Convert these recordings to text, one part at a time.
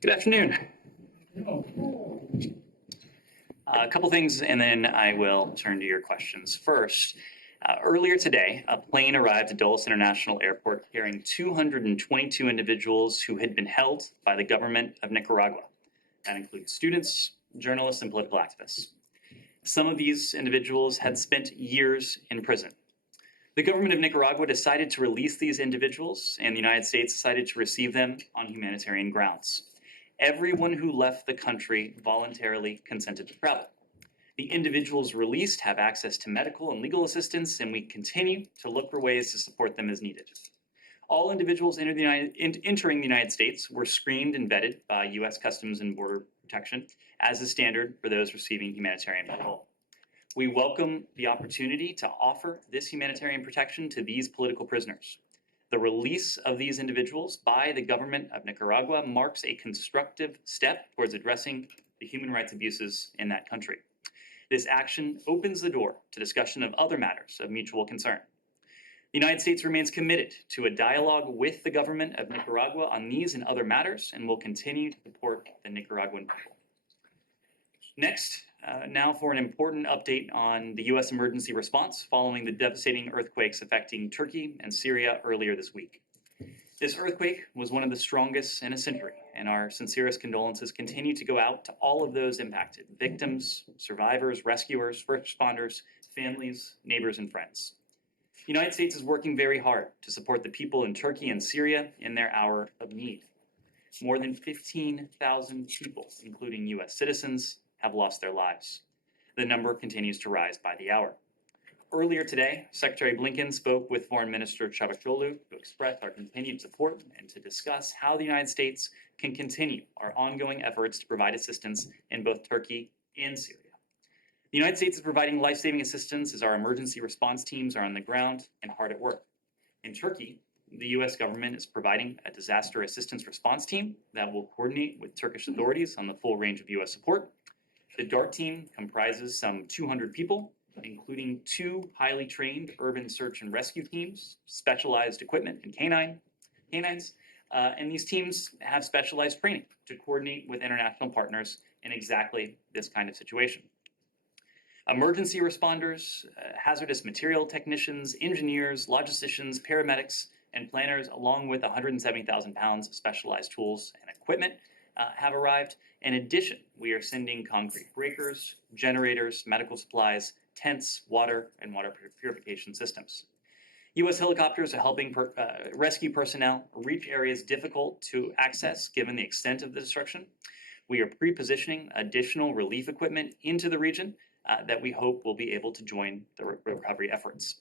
Good afternoon. A couple things, and then I will turn to your questions. First, earlier today, a plane arrived at Dulles International Airport carrying 222 individuals who had been held by the government of Nicaragua. That includes students, journalists, and political activists. Some of these individuals had spent years in prison. The government of Nicaragua decided to release these individuals, and the United States decided to receive them on humanitarian grounds. Everyone who left the country voluntarily consented to travel. The individuals released have access to medical and legal assistance, and we continue to look for ways to support them as needed. All individuals entering the United States were screened and vetted by U.S. Customs and Border Protection as a standard for those receiving humanitarian parole. We welcome the opportunity to offer this humanitarian protection to these political prisoners. The release of these individuals by the government of Nicaragua marks a constructive step towards addressing the human rights abuses in that country. This action opens the door to discussion of other matters of mutual concern. The United States remains committed to a dialogue with the government of Nicaragua on these and other matters, and will continue to support the Nicaraguan people. Next, now for an important update on the U.S. emergency response following the devastating earthquakes affecting Turkey and Syria earlier this week. This earthquake was one of the strongest in a century, and our sincerest condolences continue to go out to all of those impacted: victims, survivors, rescuers, first responders, families, neighbors, and friends. The United States is working very hard to support the people in Turkey and Syria in their hour of need. More than 15,000 people, including U.S. citizens, have lost their lives. The number continues to rise by the hour. Earlier today, Secretary Blinken spoke with Foreign Minister Çavuşoğlu to express our continued support and to discuss how the United States can continue our ongoing efforts to provide assistance in both Turkey and Syria. The United States is providing life-saving assistance as our emergency response teams are on the ground and hard at work. In Turkey, the U.S. government is providing a disaster assistance response team that will coordinate with Turkish authorities on the full range of U.S. support. The DART team comprises some 200 people, including 2 highly trained urban search and rescue teams, specialized equipment, and canines. And these teams have specialized training to coordinate with international partners in exactly this kind of situation. Emergency responders, hazardous material technicians, engineers, logisticians, paramedics, and planners, along with 170,000 pounds of specialized tools and equipment, have arrived. In addition, we are sending concrete breakers, generators, medical supplies, tents, water, and water purification systems. U.S. helicopters are helping rescue personnel reach areas difficult to access given the extent of the destruction. We are pre-positioning additional relief equipment into the region that we hope will be able to join the recovery efforts.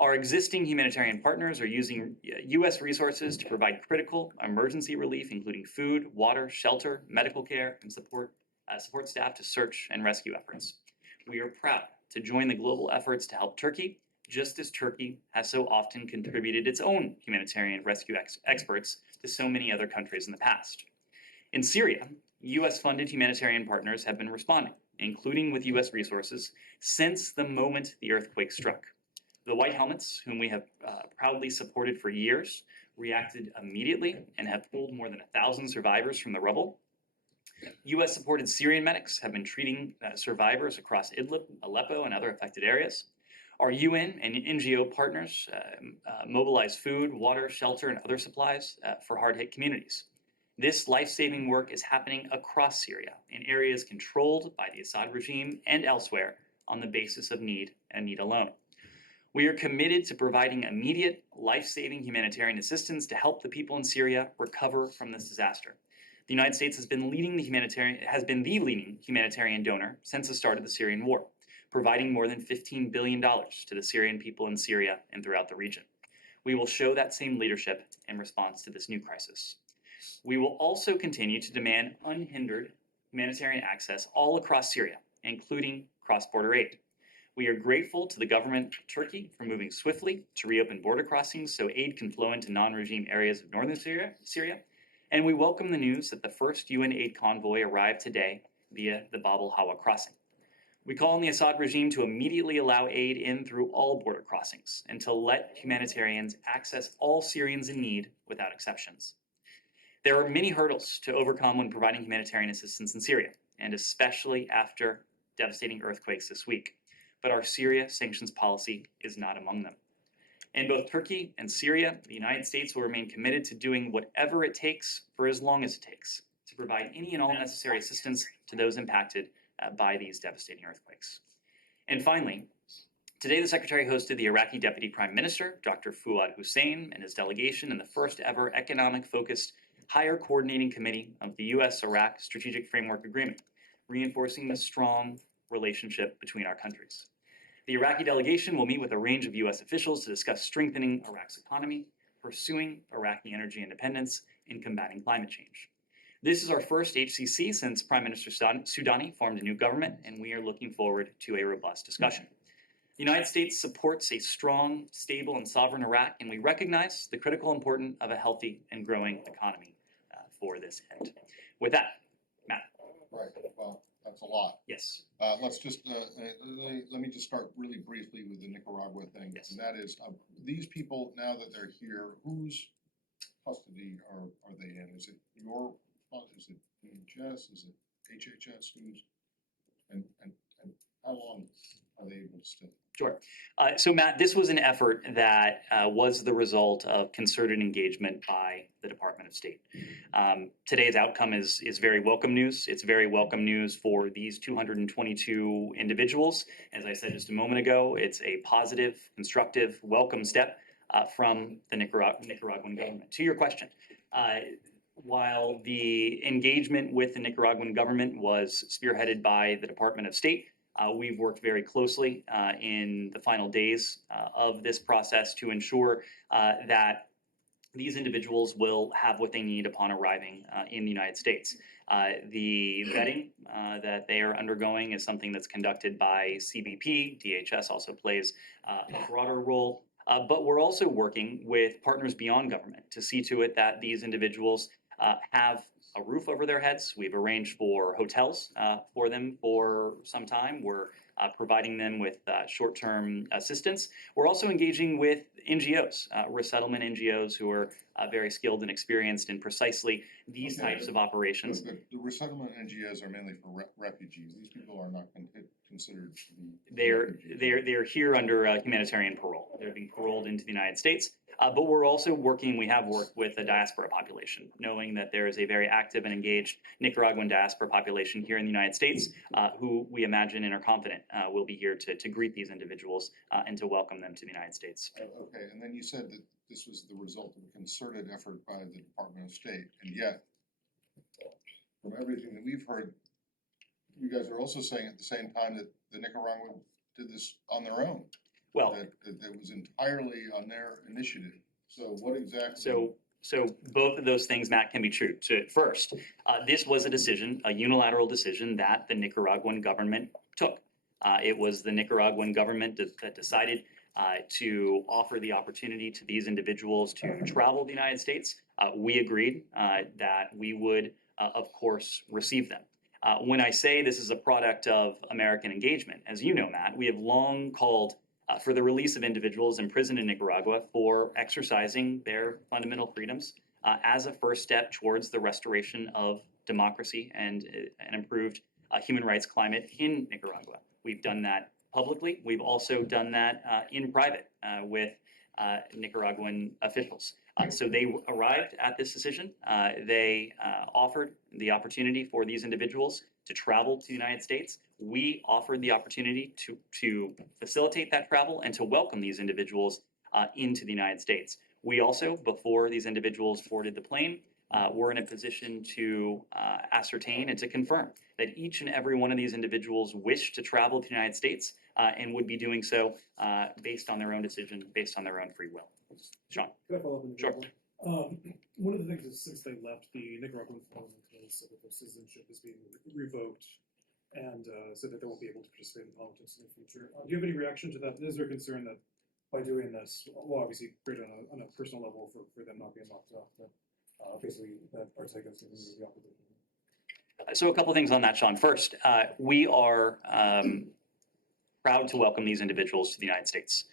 Our existing humanitarian partners are using U.S. resources to provide critical emergency relief, including food, water, shelter, medical care, and support staff to search and rescue efforts. We are proud to join the global efforts to help Turkey, just as Turkey has so often contributed its own humanitarian rescue experts to so many other countries in the past. In Syria, U.S.-funded humanitarian partners have been responding, including with U.S. resources, since the moment the earthquake struck. The White Helmets, whom we have proudly supported for years, reacted immediately and have pulled more than 1,000 survivors from the rubble. U.S.-supported Syrian medics have been treating survivors across Idlib, Aleppo, and other affected areas. Our UN and NGO partners mobilize food, water, shelter, and other supplies for hard-hit communities. This life-saving work is happening across Syria in areas controlled by the Assad regime and elsewhere on the basis of need and need alone. We are committed to providing immediate, life-saving humanitarian assistance to help the people in Syria recover from this disaster. The United States has been the leading humanitarian donor since the start of the Syrian war, providing more than $15 billion to the Syrian people in Syria and throughout the region. We will show that same leadership in response to this new crisis. We will also continue to demand unhindered humanitarian access all across Syria, including cross-border aid. We are grateful to the government of Turkey for moving swiftly to reopen border crossings so aid can flow into non-regime areas of northern Syria, and we welcome the news that the first UN aid convoy arrived today via the Bab al-Hawa crossing. We call on the Assad regime to immediately allow aid in through all border crossings and to let humanitarians access all Syrians in need without exceptions. There are many hurdles to overcome when providing humanitarian assistance in Syria, and especially after devastating earthquakes this week. But our Syria sanctions policy is not among them. In both Turkey and Syria, the United States will remain committed to doing whatever it takes for as long as it takes to provide any and all necessary assistance to those impacted by these devastating earthquakes. And finally, today the Secretary hosted the Iraqi Deputy Prime Minister, Dr. Fuad Hussein, and his delegation in the first ever economic-focused Higher Coordinating Committee of the U.S. Iraq Strategic Framework Agreement, reinforcing the strong relationship between our countries. The Iraqi delegation will meet with a range of U.S. officials to discuss strengthening Iraq's economy, pursuing Iraqi energy independence, and combating climate change. This is our first HCC since Prime Minister Soudani formed a new government, and we are looking forward to a robust discussion. The United States supports a strong, stable, and sovereign Iraq, and we recognize the critical importance of a healthy and growing economy for this end. With that, Matt. Right. Well, that's a lot. Yes. Let's just let me just start really briefly with the Nicaragua thing. Yes. And that is, these people, now that they're here, whose custody are they in? Is it your? Is it DHS? Is it HHS? Who's? And how long are they able to stay? Sure. So, Matt, this was an effort that was the result of concerted engagement by the Department of State. Today's outcome is very welcome news. It's very welcome news for these 222 individuals. As I said just a moment ago, it's a positive, constructive, welcome step from the Nicaraguan government. To your question, while the engagement with the Nicaraguan government was spearheaded by the Department of State, we've worked very closely in the final days of this process to ensure that these individuals will have what they need upon arriving in the United States. The vetting that they are undergoing is something that's conducted by CBP. DHS also plays a broader role. But we're also working with partners beyond government to see to it that these individuals have a roof over their heads. We've arranged for hotels for them for some time. We're providing them with short-term assistance. We're also engaging with NGOs, resettlement NGOs who are very skilled and experienced in precisely these types of operations. The resettlement NGOs are mainly for refugees. These people are not considered to be they're here under humanitarian parole. They're being paroled into the United States. But we're also working, we have worked with the diaspora population, knowing that there is a very active and engaged Nicaraguan diaspora population here in the United States, who we imagine and are confident will be here to greet these individuals and to welcome them to the United States. Okay, and then you said that this was the result of a concerted effort by the Department of State, and yet, from everything that we've heard, you guys are also saying at the same time that the Nicaraguans did this on their own. Well, that it was entirely on their initiative. So what exactly? So both of those things, Matt, can be true. So first, this was a decision, a unilateral decision that the Nicaraguan government took. It was the Nicaraguan government that decided to offer the opportunity to these individuals to travel to the United States. We agreed that we would, of course, receive them. When I say this is a product of American engagement, as you know, Matt, we have long called for the release of individuals imprisoned in Nicaragua for exercising their fundamental freedoms as a first step towards the restoration of democracy and an improved human rights climate in Nicaragua. We've done that publicly. We've also done that in private with Nicaraguan officials. So they arrived at this decision. They offered the opportunity for these individuals to travel to the United States. We offered the opportunity to facilitate that travel and to welcome these individuals into the United States. We also, before these individuals boarded the plane, were in a position to ascertain and to confirm that each and every one of these individuals wished to travel to the United States and would be doing so based on their own decision, based on their own free will. Sean. Can I follow up on the Sure. One of the things is since they left, the Nicaraguan parliament has said that their citizenship is being revoked and said that they won't be able to participate in politics in the future. Do you have any reaction to that? Is there concern that by doing this, well, obviously great on a personal level for them not being locked up, but basically that partake of the opposition? So a couple of things on that, Sean. First, we are proud to welcome these individuals to the United States.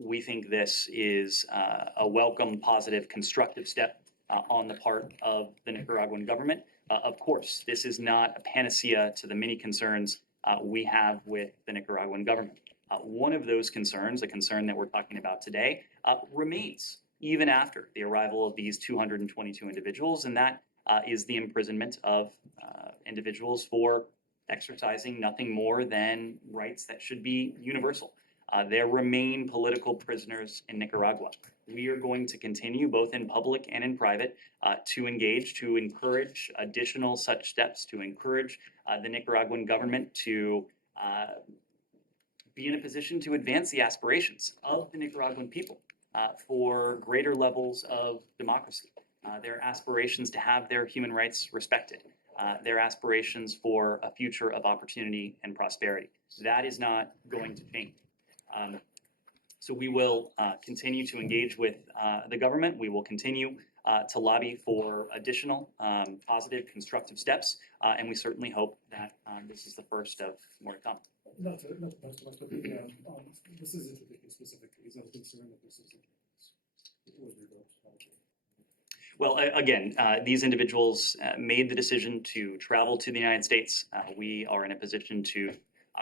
We think this is a welcome, positive, constructive step on the part of the Nicaraguan government. Of course, this is not a panacea to the many concerns we have with the Nicaraguan government. One of those concerns, a concern that we're talking about today, remains even after the arrival of these 222 individuals, and that is the imprisonment of individuals for exercising nothing more than rights that should be universal. There remain political prisoners in Nicaragua. We are going to continue, both in public and in private, to engage, to encourage additional such steps, to encourage the Nicaraguan government to be in a position to advance the aspirations of the Nicaraguan people for greater levels of democracy, their aspirations to have their human rights respected, their aspirations for a future of opportunity and prosperity. That is not going to change. So we will continue to engage with the government. We will continue to lobby for additional positive, constructive steps, and we certainly hope that this is the first of more to come. Not to post much, but yeah, this isn't a specific case. I'm concerned that this isn't. Well, again, these individuals made the decision to travel to the United States. We are in a position to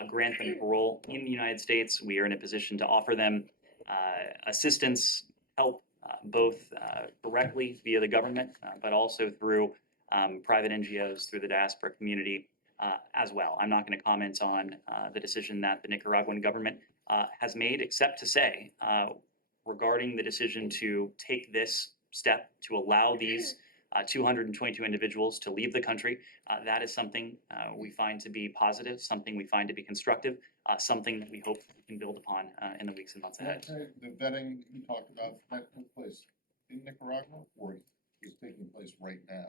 grant them parole in the United States. We are in a position to offer them assistance, help, both directly via the government, but also through private NGOs, through the diaspora community as well. I'm not going to comment on the decision that the Nicaraguan government has made, except to say, regarding the decision to take this step to allow these 222 individuals to leave the country, that is something we find to be positive, something we find to be constructive, something that we hope we can build upon in the weeks and months ahead. Okay, the vetting you talked about, that took place in Nicaragua or is taking place right now?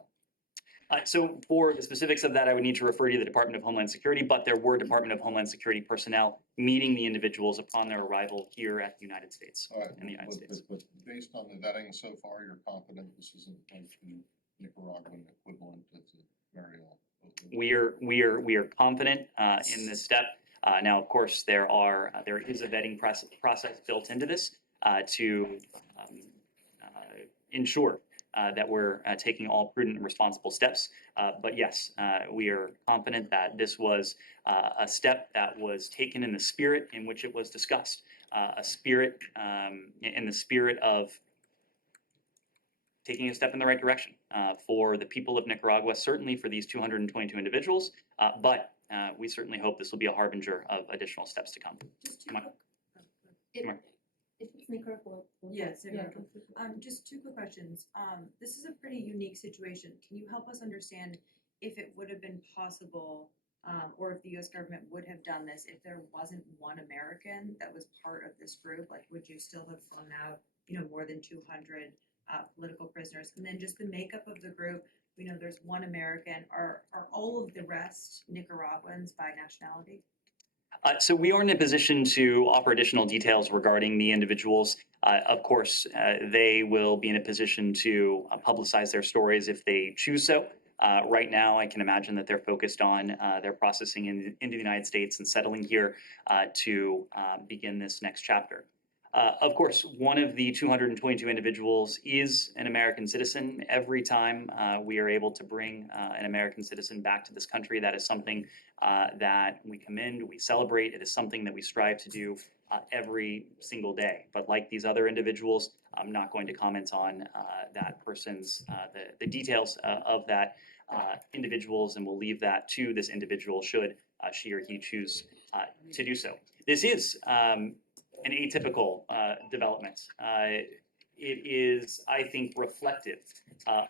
So for the specifics of that, I would need to refer you to the Department of Homeland Security, but there were Department of Homeland Security personnel meeting the individuals upon their arrival here at the United States, All right, in the United States. But based on the vetting so far, you're confident this isn't like the Nicaraguan equivalent of the Mariel? We are confident in this step. Now, of course, there is a vetting process built into this to ensure that we're taking all prudent and responsible steps. But yes, we are confident that this was a step that was taken in the spirit in which it was discussed, a spirit in the spirit of taking a step in the right direction for the people of Nicaragua, certainly for these 222 individuals, but we certainly hope this will be a harbinger of additional steps to come. Just Come on. Come on. If it's Nicaragua. Yes, Yeah. just two quick questions. This is a pretty unique situation. Can you help us understand if it would have been possible, or if the U.S. government would have done this if there wasn't one American that was part of this group? Like, would you still have flown out, more than 200 political prisoners? And then just the makeup of the group. We know there's one American. Are all of the rest Nicaraguans by nationality? So we are in a position to offer additional details regarding the individuals. Of course, they will be in a position to publicize their stories if they choose so. Right now, I can imagine that they're focused on their processing into the United States and settling here to begin this next chapter. Of course, one of the 222 individuals is an American citizen. Every time we are able to bring an American citizen back to this country, that is something that we commend, we celebrate. It is something that we strive to do every single day. But like these other individuals, I'm not going to comment on that person's, the details of that individuals, and we'll leave that to this individual should she or he choose to do so. This is an atypical development. It is, I think, reflective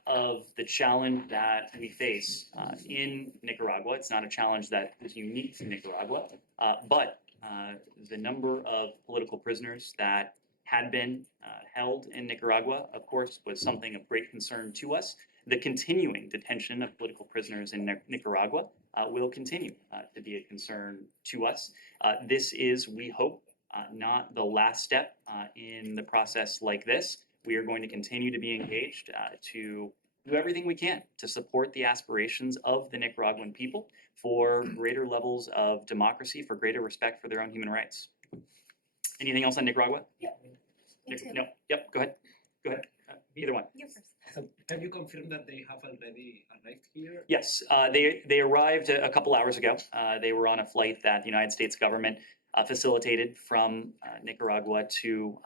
of the challenge that we face in Nicaragua. It's not a challenge that is unique to Nicaragua, but the number of political prisoners that had been held in Nicaragua, of course, was something of great concern to us. The continuing detention of political prisoners in Nicaragua will continue to be a concern to us. This is, we hope, not the last step in the process like this. We are going to continue to be engaged to do everything we can to support the aspirations of the Nicaraguan people for greater levels of democracy, for greater respect for their own human rights. Anything else on Nicaragua? Yeah. No. Yep. Go ahead. Go ahead. Either one. You first. So can you confirm that they have already arrived here? Yes, they arrived a couple hours ago. They were on a flight that the United States government facilitated from Nicaragua to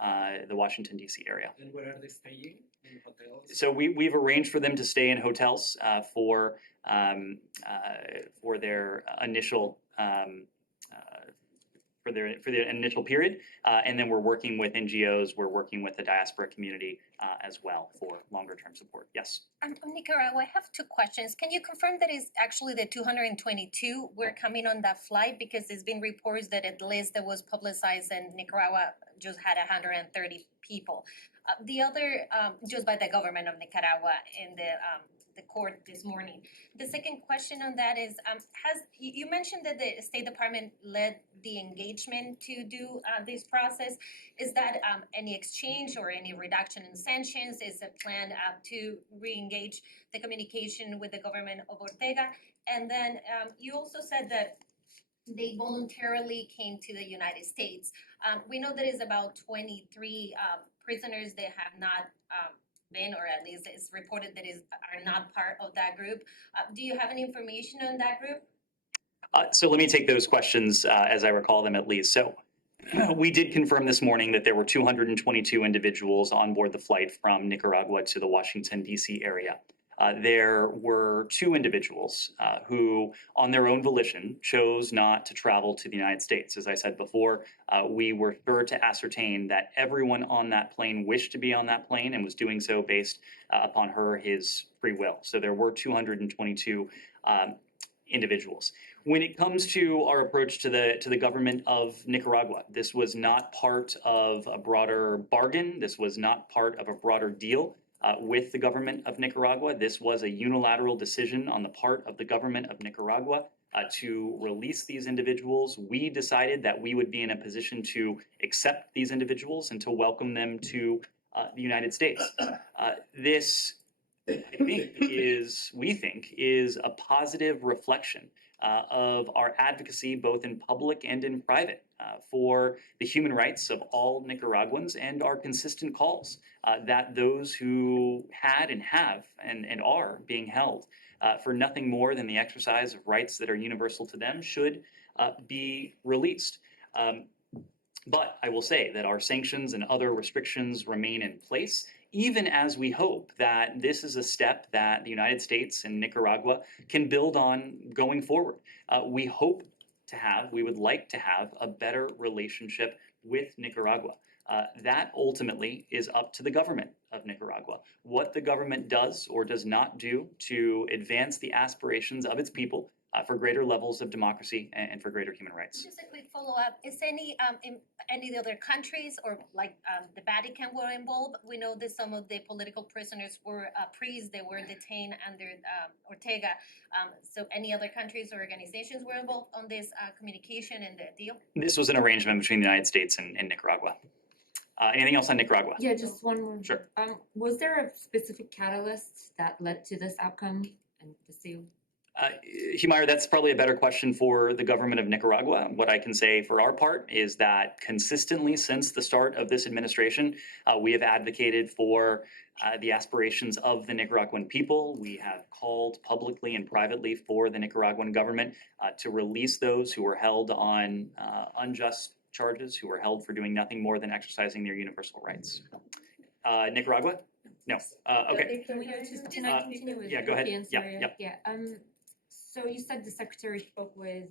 the Washington, D.C. area. And where are they staying? In hotels? So we've arranged for them to stay in hotels for their initial for their initial period, and then we're working with NGOs. We're working with the diaspora community as well for longer term support. Yes. On Nicaragua, I have two questions. Can you confirm that is actually the 222 were coming on that flight? Because there's been reports that at least that was publicized and Nicaragua just had 130 people. The other, just by the government of Nicaragua in the court this morning. The second question on that is, you mentioned that the State Department led the engagement to do this process. Is that any exchange or any reduction in sanctions? Is it planned to re-engage the communication with the government of Ortega? And then you also said that they voluntarily came to the United States. We know there is about 23 prisoners that have not been, or at least it's reported that are not part of that group. Do you have any information on that group? So let me take those questions as I recall them at least. So we did confirm this morning that there were 222 individuals on board the flight from Nicaragua to the Washington, D.C. area. There were two individuals who, on their own volition, chose not to travel to the United States. As I said before, we were sure to ascertain that everyone on that plane wished to be on that plane and was doing so based upon his free will. So there were 222 individuals. When it comes to our approach to the government of Nicaragua, this was not part of a broader bargain. This was not part of a broader deal with the government of Nicaragua. This was a unilateral decision on the part of the government of Nicaragua to release these individuals. We decided that we would be in a position to accept these individuals and to welcome them to the United States. This, we think, is a positive reflection of our advocacy, both in public and in private, for the human rights of all Nicaraguans, and our consistent calls that those who had and have and are being held for nothing more than the exercise of rights that are universal to them should be released. But I will say that our sanctions and other restrictions remain in place, even as we hope that this is a step that the United States and Nicaragua can build on going forward. We would like to have a better relationship with Nicaragua. That ultimately is up to the government of Nicaragua. What the government does or does not do to advance the aspirations of its people for greater levels of democracy and for greater human rights. Just a quick follow-up. Is any of the other countries or like the Vatican were involved? We know that some of the political prisoners were priests that were detained under Ortega. So any other countries or organizations were involved on this communication and the deal? This was an arrangement between the United States and Nicaragua. Anything else on Nicaragua? Yeah, just one more. Sure. Was there a specific catalyst that led to this outcome and the seal? Humayra, that's probably a better question for the government of Nicaragua. What I can say for our part is that consistently since the start of this administration, we have advocated for the aspirations of the Nicaraguan people. We have called publicly and privately for the Nicaraguan government to release those who were held on unjust charges, who were held for doing nothing more than exercising their universal rights. Nicaragua? No. Okay. Can I continue with yeah, go ahead. Turkey and Yeah, Syria? yeah. So you said the secretary spoke with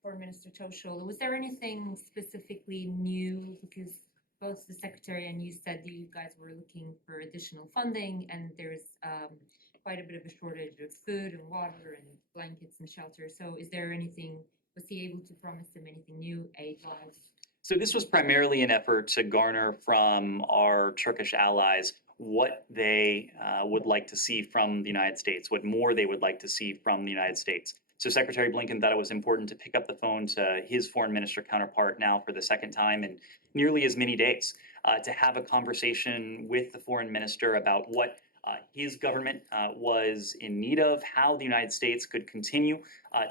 Foreign Minister Toshul. Was there anything specifically new? Because both the secretary and you said you guys were looking for additional funding, and there's quite a bit of a shortage of food and water and blankets and shelter. So is there anything, was he able to promise them anything new aid-wise? So this was primarily an effort to garner from our Turkish allies what they would like to see from the United States, what more they would like to see from the United States. So Secretary Blinken thought it was important to pick up the phone to his foreign minister counterpart now for the second time in nearly as many days to have a conversation with the foreign minister about what his government was in need of, how the United States could continue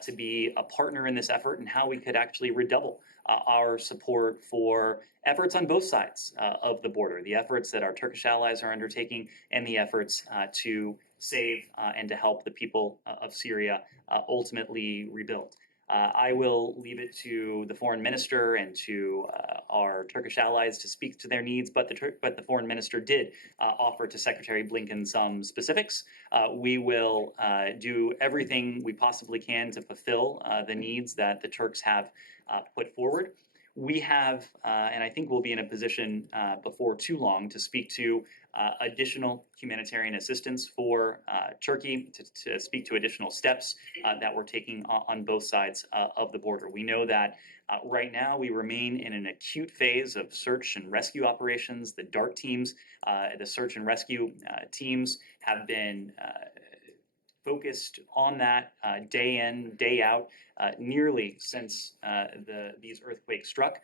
to be a partner in this effort, and how we could actually redouble our support for efforts on both sides of the border, the efforts that our Turkish allies are undertaking, and the efforts to save and to help the people of Syria ultimately rebuild. I will leave it to the foreign minister and to our Turkish allies to speak to their needs, but the foreign minister did offer to Secretary Blinken some specifics. We will do everything we possibly can to fulfill the needs that the Turks have put forward. We have, and I think we'll be in a position before too long to speak to additional humanitarian assistance for Turkey, to speak to additional steps that we're taking on both sides of the border. We know that right now we remain in an acute phase of search and rescue operations. The DART teams, the search and rescue teams, have been focused on that day in, day out, nearly since these earthquakes struck.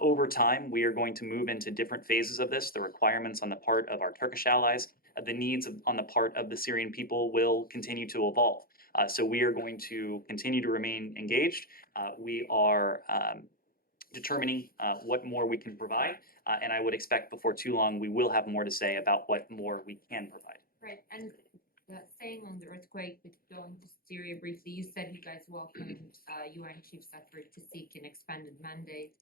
Over time, we are going to move into different phases of this. The requirements on the part of our Turkish allies, the needs on the part of the Syrian people will continue to evolve. So we are going to continue to remain engaged. We are determining what more we can provide, and I would expect before too long we will have more to say about what more we can provide. Right, and saying on the earthquake, but going to Syria briefly, you said you guys welcomed UN Chief's effort to seek an expanded mandate.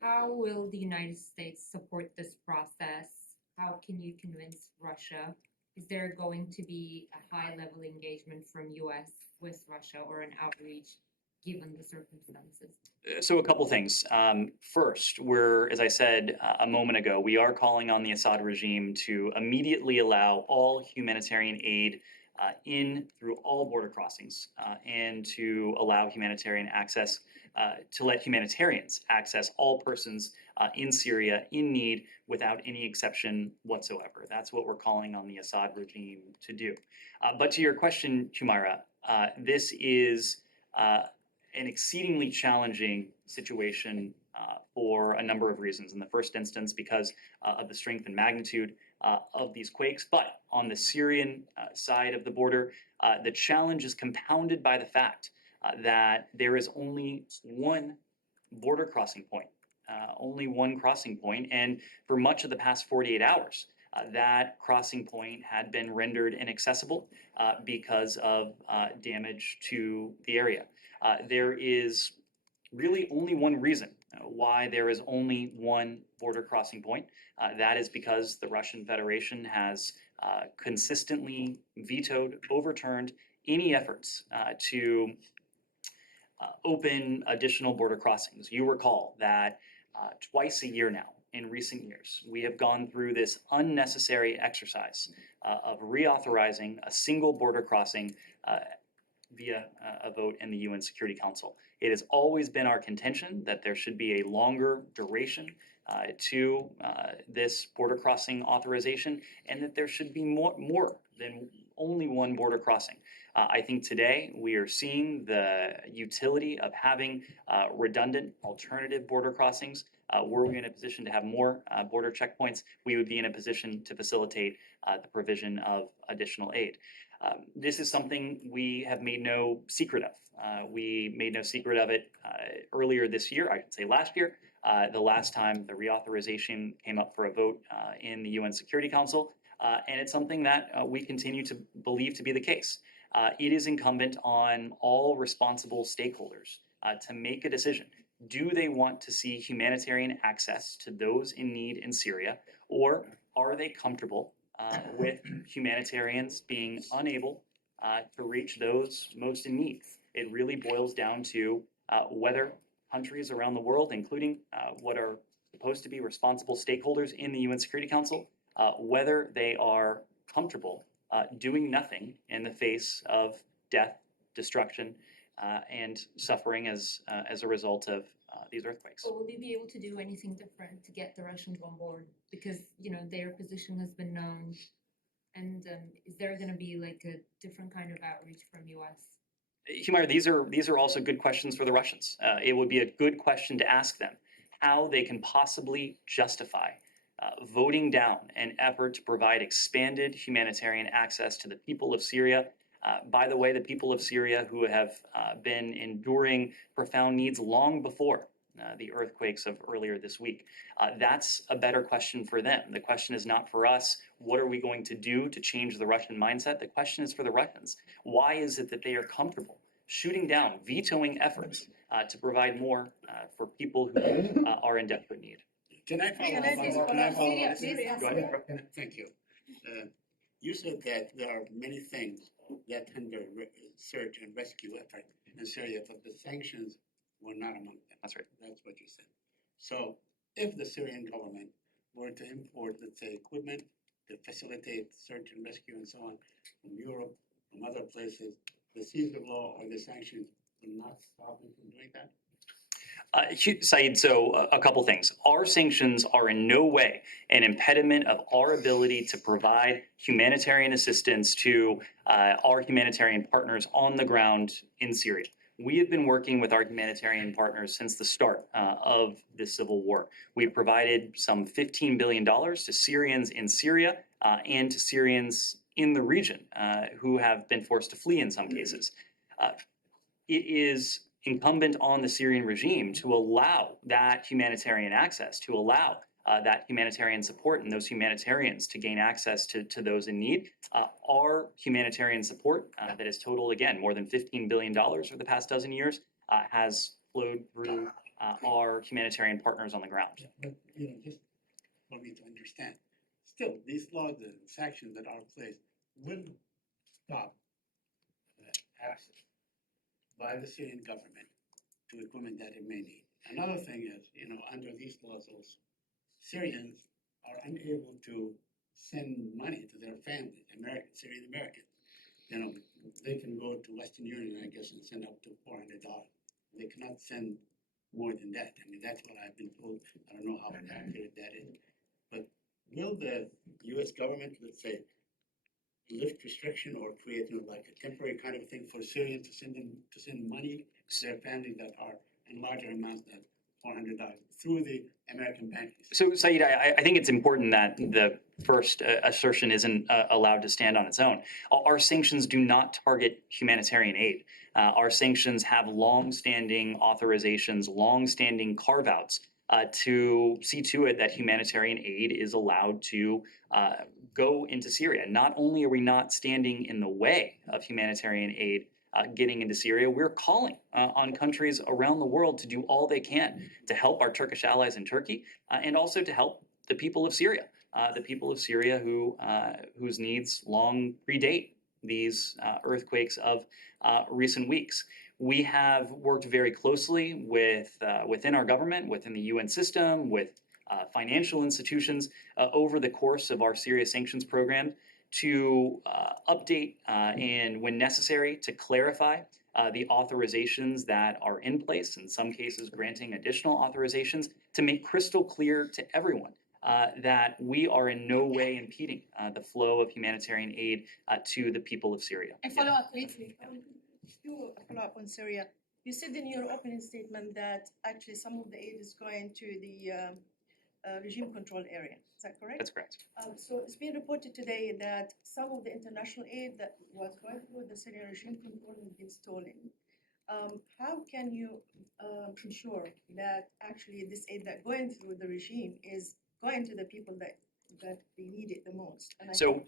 How will the United States support this process? How can you convince Russia? Is there going to be a high-level engagement from US with Russia or an outreach given the circumstances? So a couple things. First, as I said a moment ago, we are calling on the Assad regime to immediately allow all humanitarian aid in through all border crossings and to allow humanitarian access, to let humanitarians access all persons in Syria in need without any exception whatsoever. That's what we're calling on the Assad regime to do. But to your question, Humaira, this is an exceedingly challenging situation for a number of reasons. In the first instance, because of the strength and magnitude of these quakes. But on the Syrian side of the border, the challenge is compounded by the fact that there is only one border crossing point, and for much of the past 48 hours, that crossing point had been rendered inaccessible because of damage to the area. There is really only one reason why there is only one border crossing point. That is because the Russian Federation has consistently vetoed, overturned any efforts to open additional border crossings. You recall that twice a year now, in recent years, we have gone through this unnecessary exercise of reauthorizing a single border crossing via a vote in the UN Security Council. It has always been our contention that there should be a longer duration to this border crossing authorization, and that there should be more than only one border crossing. I think today we are seeing the utility of having redundant alternative border crossings. Were we in a position to have more border checkpoints, we would be in a position to facilitate the provision of additional aid. This is something we have made no secret of. We made no secret of it earlier this year, I should say last year, the last time the reauthorization came up for a vote in the UN Security Council, and it's something that we continue to believe to be the case. It is incumbent on all responsible stakeholders to make a decision. Do they want to see humanitarian access to those in need in Syria, or are they comfortable with humanitarians being unable to reach those most in need? It really boils down to whether countries around the world, including what are supposed to be responsible stakeholders in the UN Security Council, whether they are comfortable doing nothing in the face of death, destruction, and suffering as a result of these earthquakes. But will you be able to do anything different to get the Russians on board? Because, their position has been known. And is there going to be like a different kind of outreach from US? Humaira, these are also good questions for the Russians. It would be a good question to ask them how they can possibly justify voting down an effort to provide expanded humanitarian access to the people of Syria. By the way, the people of Syria who have been enduring profound needs long before the earthquakes of earlier this week. That's a better question for them. The question is not for us, what are we going to do to change the Russian mindset? The question is for the Russians. Why is it that they are comfortable shooting down, vetoing efforts to provide more for people who are in desperate need? Can I follow up on what? Can I follow up on this? Go ahead. Thank you. You said that there are many things that hinder search and rescue effort in Syria, but the sanctions were not among them. That's right. That's what you said. So if the Syrian government were to import, let's say, equipment to facilitate search and rescue and so on from Europe, from other places, the Caesar law or the sanctions will not stop them from doing that? Saeed, so a couple things. Our sanctions are in no way an impediment of our ability to provide humanitarian assistance to our humanitarian partners on the ground in Syria. We have been working with our humanitarian partners since the start of this civil war. We've provided some $15 billion to Syrians in Syria and to Syrians in the region who have been forced to flee in some cases. It is incumbent on the Syrian regime to allow that humanitarian access, to allow that humanitarian support and those humanitarians to gain access to those in need. Our humanitarian support that has totaled, again, more than $15 billion over the past dozen years has flowed through our humanitarian partners on the ground. Yeah, but, just for me to understand, still, these laws and sanctions that are in place will stop access by the Syrian government to equipment that it may need. Another thing is, under these laws, those Syrians are unable to send money to their families, Syrian Americans. They can go to Western Union, I guess, and send up to $400. They cannot send more than that. I mean, that's what I've been told. I don't know how accurate that is. But will the U.S. government, let's say, lift restriction or create like a temporary kind of thing for Syrians to send money to their families that are in larger amounts than $400 through the American banking system? So, Saeed, I think it's important that the first assertion isn't allowed to stand on its own. Our sanctions do not target humanitarian aid. Our sanctions have long-standing authorizations, long-standing carve-outs to see to it that humanitarian aid is allowed to go into Syria. Not only are we not standing in the way of humanitarian aid getting into Syria, we're calling on countries around the world to do all they can to help our Turkish allies in Turkey and also to help the people of Syria, whose needs long predate these earthquakes of recent weeks. We have worked very closely within our government, within the UN system, with financial institutions over the course of our Syria sanctions program to update and, when necessary, to clarify the authorizations that are in place, in some cases granting additional authorizations, to make crystal clear to everyone that we are in no way impeding the flow of humanitarian aid to the people of Syria. A follow-up, please. Do a follow-up on Syria. You said in your opening statement that actually some of the aid is going to the regime control area. Is that correct? That's correct. So it's been reported today that some of the international aid that was going through the Syrian regime control has been stolen. How can you ensure that actually this aid that going through the regime is going to the people that they need it the most?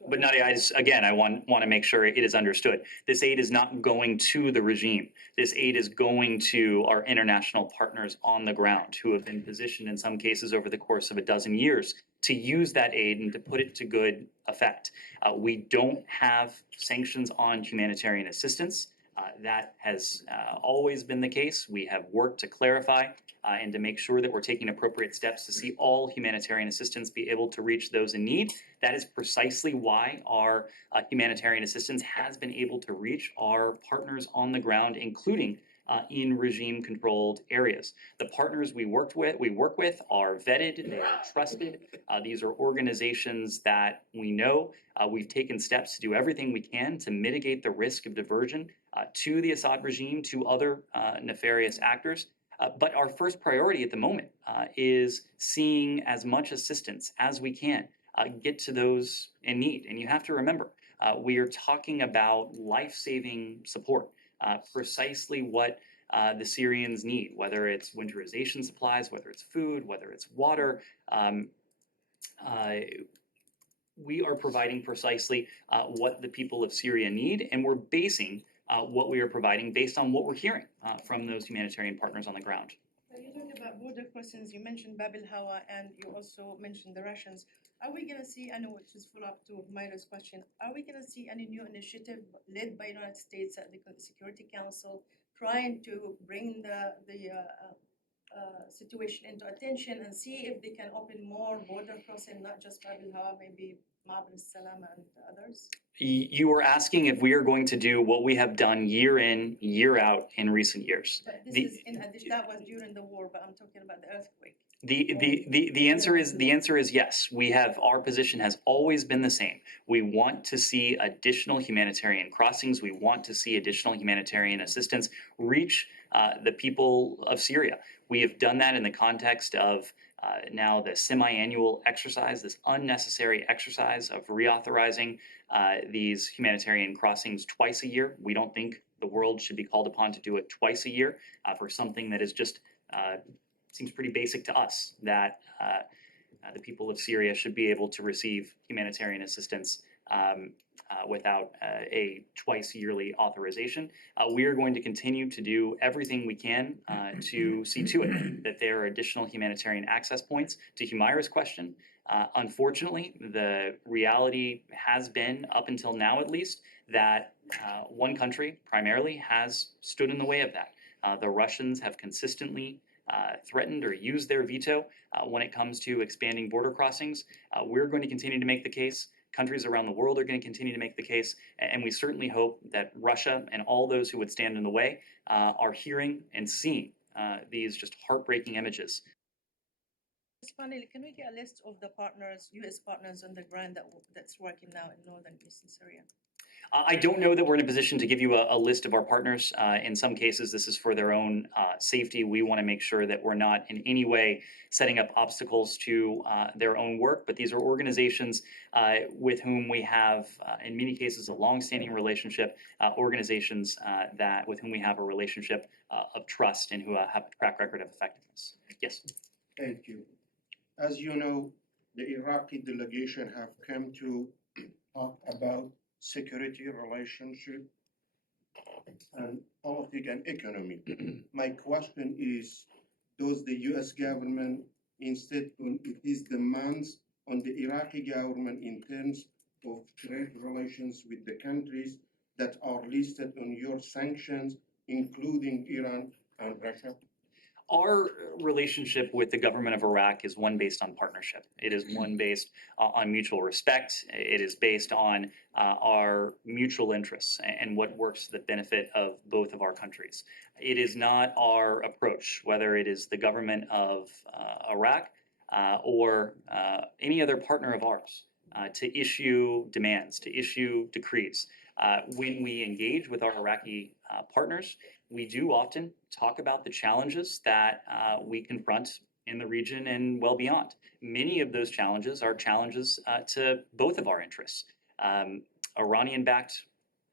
But Nadia, I want to make sure it is understood. This aid is not going to the regime. This aid is going to our international partners on the ground who have been positioned in some cases over the course of a dozen years to use that aid and to put it to good effect. We don't have sanctions on humanitarian assistance. That has always been the case. We have worked to clarify and to make sure that we're taking appropriate steps to see all humanitarian assistance be able to reach those in need. That is precisely why our humanitarian assistance has been able to reach our partners on the ground, including in regime-controlled areas. The partners we work with are vetted, they are trusted. These are organizations that we know. We've taken steps to do everything we can to mitigate the risk of diversion to the Assad regime, to other nefarious actors. But our first priority at the moment is seeing as much assistance as we can get to those in need. And you have to remember, we are talking about life-saving support, precisely what the Syrians need, whether it's winterization supplies, whether it's food, whether it's water. We are providing precisely what the people of Syria need, and we're basing what we are providing based on what we're hearing from those humanitarian partners on the ground. You talked about border crossings, you mentioned Bab el-Hawa, and you also mentioned the Russians. Are we gonna see, I know which is follow-up to Myra's question, are we gonna see any new initiative led by United States at the Security Council trying to bring the situation into attention and see if they can open more border crossing, not just Bab el-Hawa, maybe Ma'ab al-Salam and others? You were asking if we are going to do what we have done year in, year out in recent years. But this The- is in addition, that was during the war, but I'm talking about the earthquake. The answer is yes. We have, our position has always been the same. We want to see additional humanitarian crossings. We want to see additional humanitarian assistance reach the people of Syria. We have done that in the context of now the semi-annual exercise, this unnecessary exercise of reauthorizing these humanitarian crossings twice a year. We don't think the world should be called upon to do it twice a year for something that is just seems pretty basic to us, that the people of Syria should be able to receive humanitarian assistance without a twice yearly authorization. We are going to continue to do everything we can to see to it that there are additional humanitarian access points. To Humaira's question, unfortunately, the reality has been, up until now at least, that one country primarily has stood in the way of that. The Russians have consistently threatened or used their veto when it comes to expanding border crossings. We're going to continue to make the case. Countries around the world are going to continue to make the case. And we certainly hope that Russia and all those who would stand in the way are hearing and seeing these just heartbreaking images. Just finally, can we get a list of the partners, U.S. partners on the ground that's working now in northern eastern Syria? I don't know that we're in a position to give you a list of our partners. In some cases, this is for their own safety. We want to make sure that we're not in any way setting up obstacles to their own work. But these are organizations with whom we have, in many cases, a longstanding relationship, organizations with whom we have a relationship of trust and who have a track record of effectiveness. Yes. Thank you. As you know, the Iraqi delegation have come to talk about security relationship and politics and economy. My question is, does the U.S. government instead on its demands on the Iraqi government in terms of trade relations with the countries that are listed on your sanctions, including Iran and Russia? Our relationship with the government of Iraq is one based on partnership. It is one based on mutual respect. It is based on our mutual interests and what works to the benefit of both of our countries. It is not our approach, whether it is the government of Iraq or any other partner of ours, to issue demands, to issue decrees. When we engage with our Iraqi partners, we do often talk about the challenges that we confront in the region and well beyond. Many of those challenges are challenges to both of our interests. Iranian-backed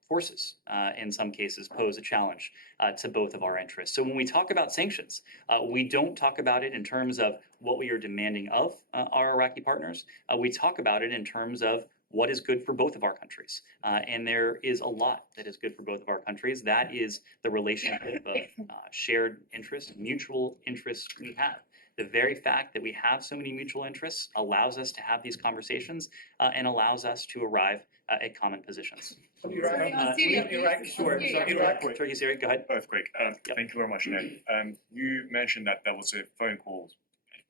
forces, in some cases, pose a challenge to both of our interests. So when we talk about sanctions, we don't talk about it in terms of what we are demanding of our Iraqi partners. We talk about it in terms of what is good for both of our countries. And there is a lot that is good for both of our countries. That is the relationship of shared interests, mutual interests we have. The very fact that we have so many mutual interests allows us to have these conversations and allows us to arrive at common positions. Turkey, Syria, go ahead. Earthquake. Thank you very much, Ned. You mentioned that there was a phone call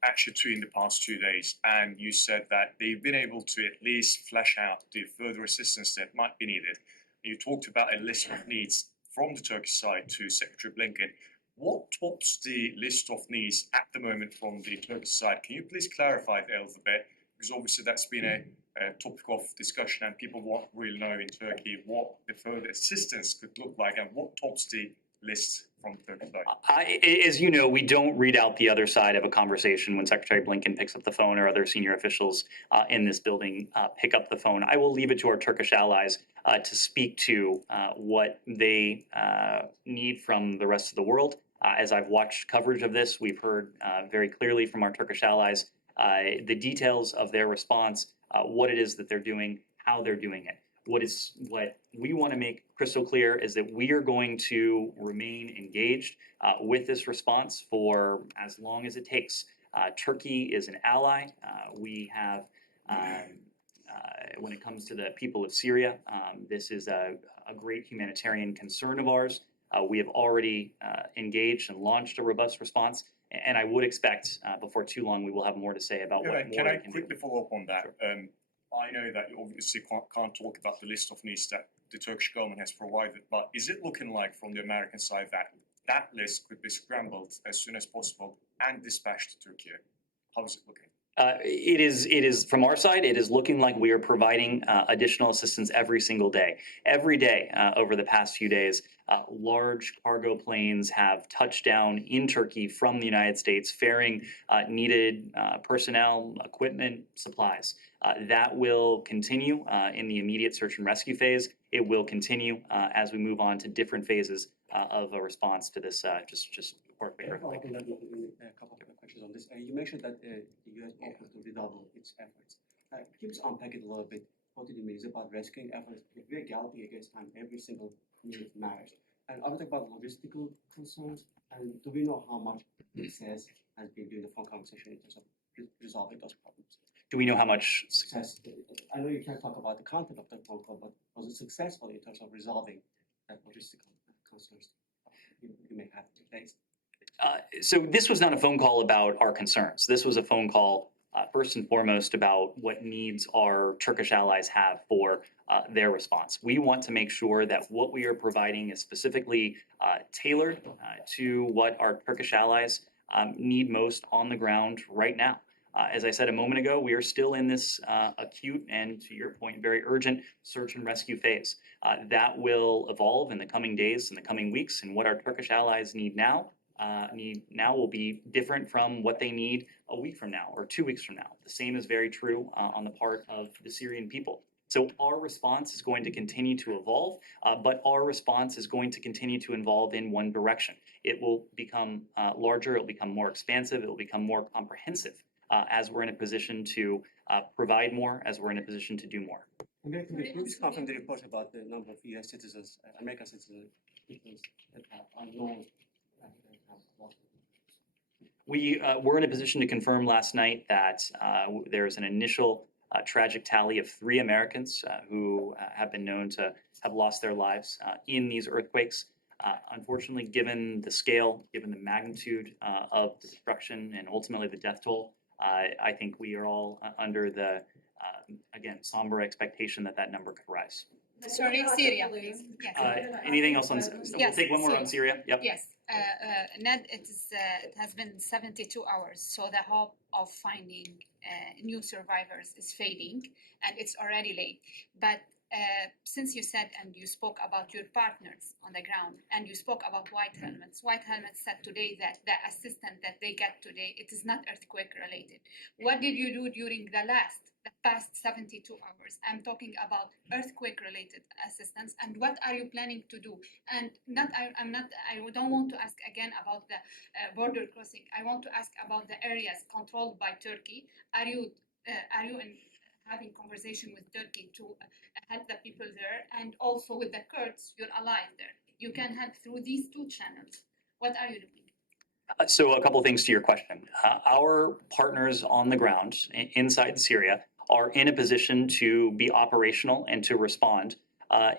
actually in the past 2 days, and you said that they've been able to at least flesh out the further assistance that might be needed. You talked about a list of needs from the Turkish side to Secretary Blinken. What tops the list of needs at the moment from the Turkish side? Can you please clarify that a little bit? Because obviously that's been a topic of discussion, and people want to really know in Turkey what the further assistance could look like and what tops the list from the Turkish side? As you know, we don't read out the other side of a conversation when Secretary Blinken picks up the phone or other senior officials in this building pick up the phone. I will leave it to our Turkish allies to speak to what they need from the rest of the world. As I've watched coverage of this, we've heard very clearly from our Turkish allies the details of their response, what it is that they're doing, how they're doing it. What we want to make crystal clear is that we are going to remain engaged with this response for as long as it takes. Turkey is an ally. We have, when it comes to the people of Syria, this is a great humanitarian concern of ours. We have already engaged and launched a robust response, and I would expect before too long we will have more to say about what more Can I we can quickly do. follow up on that? I know that you obviously can't talk about the list of needs that the Turkish government has provided, but is it looking like from the American side that that list could be scrambled as soon as possible and dispatched to Turkey? How is it looking? It is from our side. It is looking like we are providing additional assistance every single day. Every day over the past few days, large cargo planes have touched down in Turkey from the United States, ferrying needed personnel, equipment, supplies. That will continue in the immediate search and rescue phase. It will continue as we move on to different phases of a response to this just earthquake. A couple of questions on this. You mentioned that the U.S. offers to redouble its efforts. Can you just unpack it a little bit? What do you mean? Is it about rescuing efforts? We're galloping against time. Every single minute matters. And I was talking about logistical concerns. And do we know how much success has been during the phone conversation in terms of resolving those problems? Do we know how much Success? I know you can't talk about the content of the phone call, but was it successful in terms of resolving that logistical concerns you may have to face? So this was not a phone call about our concerns. This was a phone call, first and foremost, about what needs our Turkish allies have for their response. We want to make sure that what we are providing is specifically tailored to what our Turkish allies need most on the ground right now. As I said a moment ago, we are still in this acute and, to your point, very urgent search and rescue phase. That will evolve in the coming days, in the coming weeks, and what our Turkish allies need now will be different from what they need a week from now or 2 weeks from now. The same is very true on the part of the Syrian people. So our response is going to continue to evolve, but our response is going to continue to evolve in one direction. It will become larger, it will become more expansive, it will become more comprehensive as we're in a position to provide more, as we're in a position to do more. Can you please confirm the report about the number of U.S. citizens, American citizens, that are known? We were in a position to confirm last night that there is an initial tragic tally of 3 Americans who have been known to have lost their lives in these earthquakes. Unfortunately, given the scale, given the magnitude of the destruction and ultimately the death toll, I think we are all under the, again, somber expectation that that number could rise. Sorry, Syria. Yes. Anything else on? We'll take one more on Syria. Yep. Yes. Ned, it has been 72 hours, so the hope of finding new survivors is fading, and it's already late. But since you said and you spoke about your partners on the ground, and you spoke about White Helmets said today that the assistance that they get today, it is not earthquake related. What did you do during the past 72 hours? I'm talking about earthquake related assistance, and what are you planning to do? And I don't want to ask again about the border crossing. I want to ask about the areas controlled by Turkey. Are you having conversation with Turkey to help the people there, and also with the Kurds, your allies there? You can help through these 2 channels. What are you doing? So a couple of things to your question. Our partners on the ground inside Syria are in a position to be operational and to respond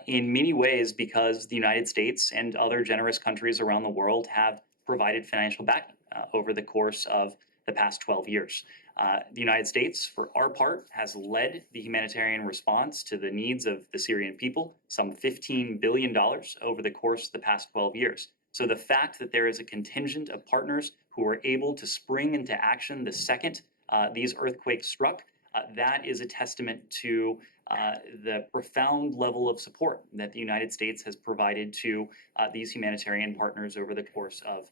in many ways because the United States and other generous countries around the world have provided financial backing over the course of the past 12 years. The United States, for our part, has led the humanitarian response to the needs of the Syrian people, some $15 billion over the course of the past 12 years. So the fact that there is a contingent of partners who are able to spring into action the second these earthquakes struck, that is a testament to the profound level of support that the United States has provided to these humanitarian partners over the course of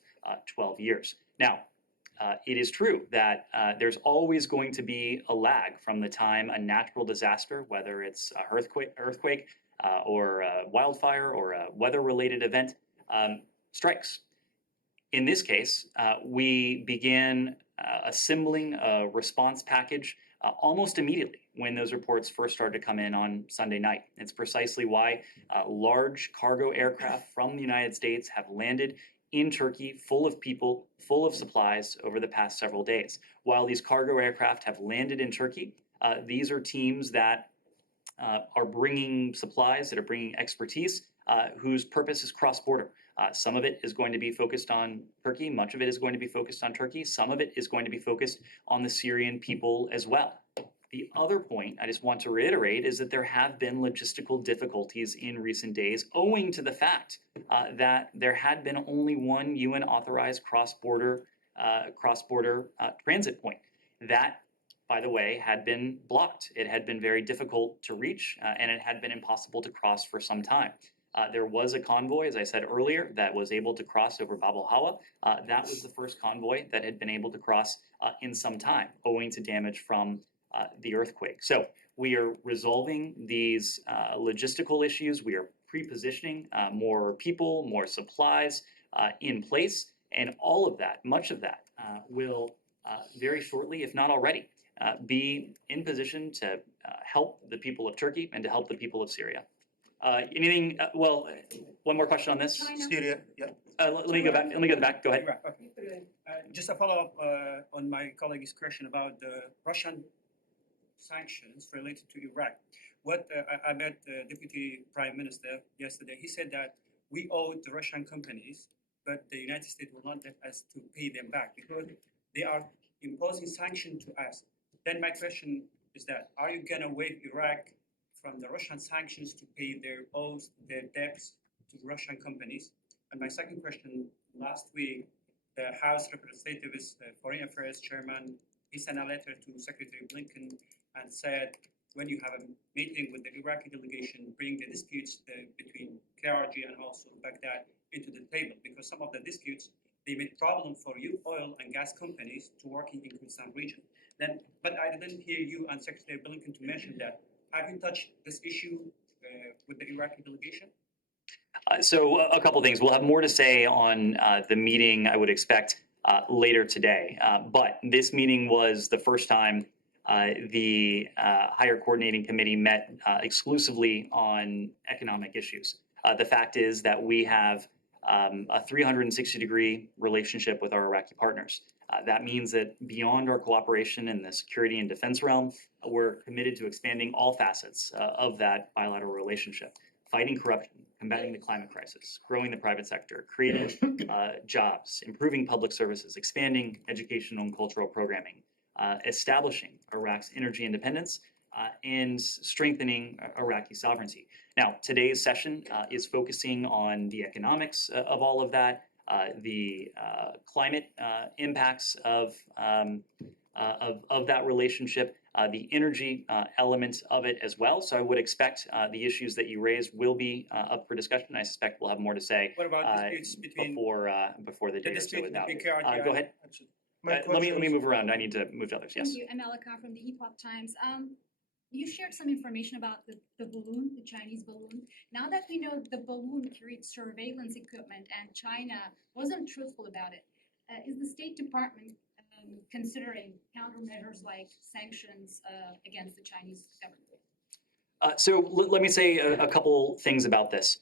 12 years. Now, it is true that there's always going to be a lag from the time a natural disaster, whether it's an earthquake or a wildfire or a weather-related event, strikes. In this case, we began assembling a response package almost immediately when those reports first started to come in on Sunday night. It's precisely why large cargo aircraft from the United States have landed in Turkey, full of people, full of supplies over the past several days. While these cargo aircraft have landed in Turkey, these are teams that are bringing supplies, that are bringing expertise, whose purpose is cross-border. Some of it is going to be focused on Turkey. Much of it is going to be focused on Turkey. Some of it is going to be focused on the Syrian people as well. The other point I just want to reiterate is that there have been logistical difficulties in recent days owing to the fact that there had been only one UN-authorized cross-border transit point. That, by the way, had been blocked. It had been very difficult to reach, and it had been impossible to cross for some time. There was a convoy, as I said earlier, that was able to cross over Bab al-Hawa. That was the first convoy that had been able to cross in some time, owing to damage from the earthquake. So we are resolving these logistical issues. We are pre-positioning more people, more supplies in place, and all of that, much of that, will very shortly, if not already, be in position to help the people of Turkey and to help the people of Syria. Anything? Well, one more question on this. Syria, yeah. Let me go back. Let me go back. Go ahead. Just a follow-up on my colleague's question about the Russian sanctions related to Iraq. I met the Deputy Prime Minister yesterday. He said that we owe the Russian companies, but the United States will not let us to pay them back because they are imposing sanctions to us. Then my question is that, are you going to waive Iraq from the Russian sanctions to pay their oaths, their debts to Russian companies? And my second question, last week, the House Representatives Foreign Affairs Chairman, he sent a letter to Secretary Blinken and said, when you have a meeting with the Iraqi delegation, bring the disputes between KRG and also Baghdad into the table, because some of the disputes, they make problem for you oil and gas companies to working in Kurdistan region. But I didn't hear you and Secretary Blinken to mention that. Have you touched this issue with the Iraqi delegation? So a couple things. We'll have more to say on the meeting, I would expect, later today. But this meeting was the first time the Higher Coordinating Committee met exclusively on economic issues. The fact is that we have a 360-degree relationship with our Iraqi partners. That means that beyond our cooperation in the security and defense realm, we're committed to expanding all facets of that bilateral relationship. Fighting corruption, combating the climate crisis, growing the private sector, creating jobs, improving public services, expanding educational and cultural programming, establishing Iraq's energy independence, and strengthening Iraqi sovereignty. Now, today's session is focusing on the economics of all of that, the climate impacts of that relationship, the energy element of it as well. So I would expect the issues that you raised will be up for discussion. I suspect we'll have more to say before the day or so without it. Go ahead. Let me move around. I need to move to others. Yes. Thank you. I'm Alaka from the Epoch Times. You shared some information about the balloon, the Chinese balloon. Now that we know the balloon carried surveillance equipment and China wasn't truthful about it, is the State Department considering countermeasures like sanctions against the Chinese government? So let me say a couple things about this.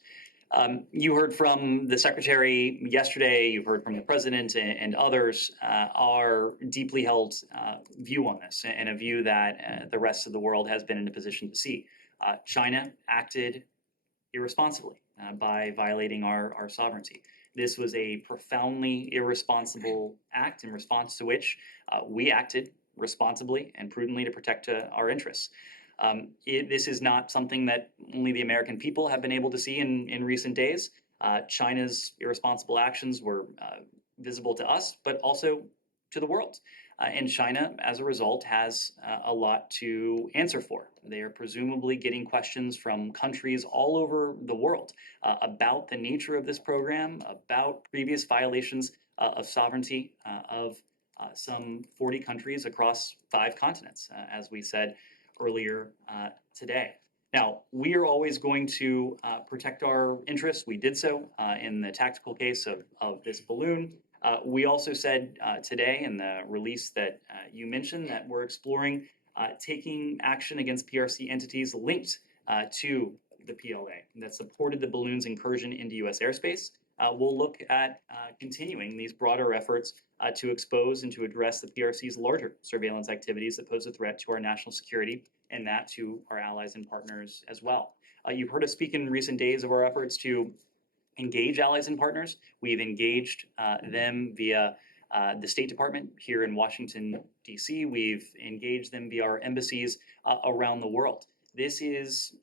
You heard from the Secretary yesterday, you've heard from the President and others, our deeply held view on this, and a view that the rest of the world has been in a position to see. China acted irresponsibly by violating our sovereignty. This was a profoundly irresponsible act, in response to which we acted responsibly and prudently to protect our interests. This is not something that only the American people have been able to see in recent days. China's irresponsible actions were visible to us, but also to the world. And China, as a result, has a lot to answer for. They are presumably getting questions from countries all over the world about the nature of this program, about previous violations of sovereignty of some 40 countries across 5 continents, as we said earlier today. Now, we are always going to protect our interests. We did so in the tactical case of this balloon. We also said today in the release that you mentioned that we're exploring taking action against PRC entities linked to the PLA that supported the balloon's incursion into U.S. airspace. We'll look at continuing these broader efforts to expose and to address the PRC's larger surveillance activities that pose a threat to our national security and that to our allies and partners as well. You've heard us speak in recent days of our efforts to engage allies and partners. We've engaged them via the State Department here in Washington, D.C. We've engaged them via our embassies around the world. This is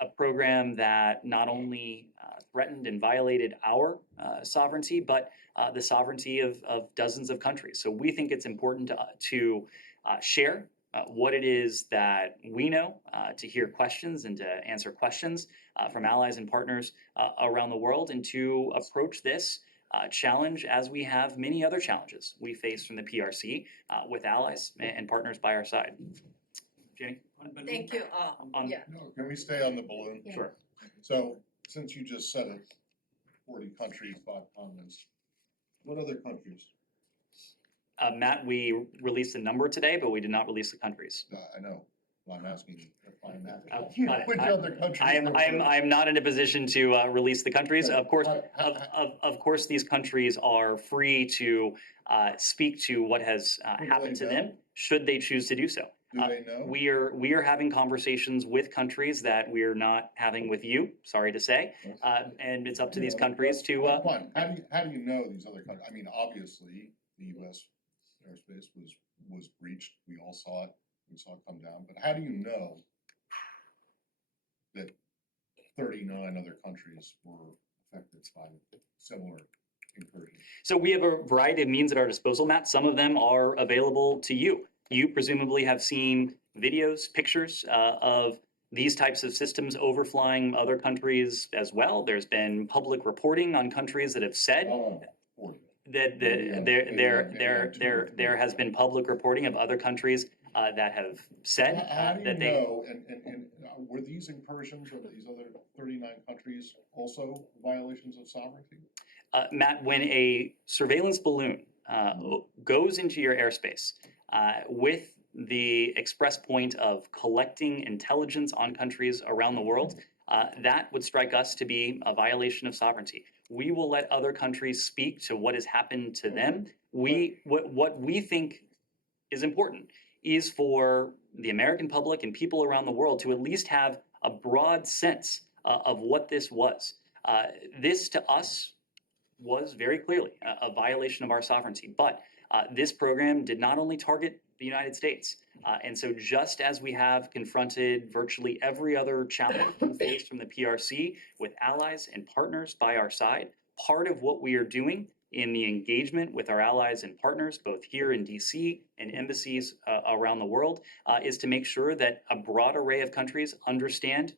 a program that not only threatened and violated our sovereignty, but the sovereignty of dozens of countries. So we think it's important to share what it is that we know, to hear questions and to answer questions from allies and partners around the world, and to approach this challenge as we have many other challenges we face from the PRC with allies and partners by our side. Jenny? Thank you. Yeah. No, can we stay on the balloon? Yeah. Sure. So, since you just said it, 40 countries, 5 continents, what other countries? Matt, we released a number today, but we did not release the countries. I know, well, I'm asking you to find that. Got it. Which other countries? I'm not in a position to release the countries. Of course, these countries are free to speak to what has happened to them, should they choose to do so. Do they know? We are having conversations with countries that we are not having with you. Sorry to say, and it's up to these countries to. Fine. How do you know these other countries? I mean, obviously, the U.S. airspace was breached. We all saw it. We saw it come down. But how do you know that 39 other countries were affected by similar incursions? So we have a variety of means at our disposal, Matt. Some of them are available to you. You presumably have seen videos, pictures of these types of systems overflying other countries as well. There's been public reporting on countries that have said that there has been public reporting of other countries that have said How do you that they. know, and were these incursions of these other 39 countries also violations of sovereignty? Matt, when a surveillance balloon goes into your airspace with the express point of collecting intelligence on countries around the world, that would strike us to be a violation of sovereignty. We will let other countries speak to what has happened to them. What we think is important is for the American public and people around the world to at least have a broad sense of what this was. This to us was very clearly a violation of our sovereignty, but this program did not only target the United States. And so just as we have confronted virtually every other challenge we face from the PRC with allies and partners by our side, part of what we are doing in the engagement with our allies and partners, both here in DC and embassies around the world, is to make sure that a broad array of countries understand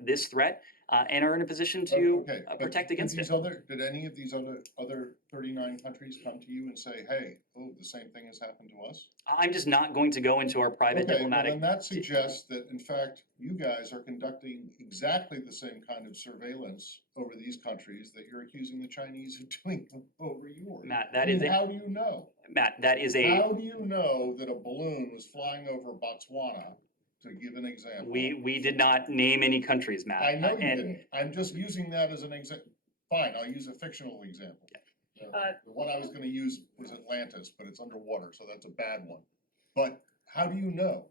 this threat and are in a position to protect against it. Did any of these other 39 countries come to you and say, hey, the same thing has happened to us? I'm just not going to go into our private diplomatic. Well, then that suggests that, in fact, you guys are conducting exactly the same kind of surveillance over these countries that you're accusing the Chinese of doing over yours. Matt, that is how do you know? Matt, that is How do you know that a balloon was flying over Botswana? To give an example. We did not name any countries, Matt. I know you didn't. I'm just using that as an example. Fine, I'll use a fictional example. The one I was going to use was Atlantis, but it's underwater, so that's a bad one. But how do you know?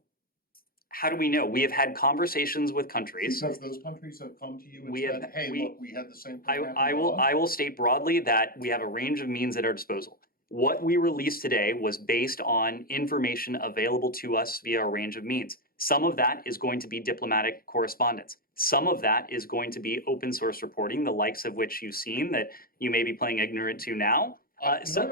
How do we know? We have had conversations with countries. Because those countries have come to you and said, hey, look, we had the same thing. I will state broadly that we have a range of means at our disposal. What we released today was based on information available to us via a range of means. Some of that is going to be diplomatic correspondence. Some of that is going to be open source reporting, the likes of which you've seen that you may be playing ignorant to now. Some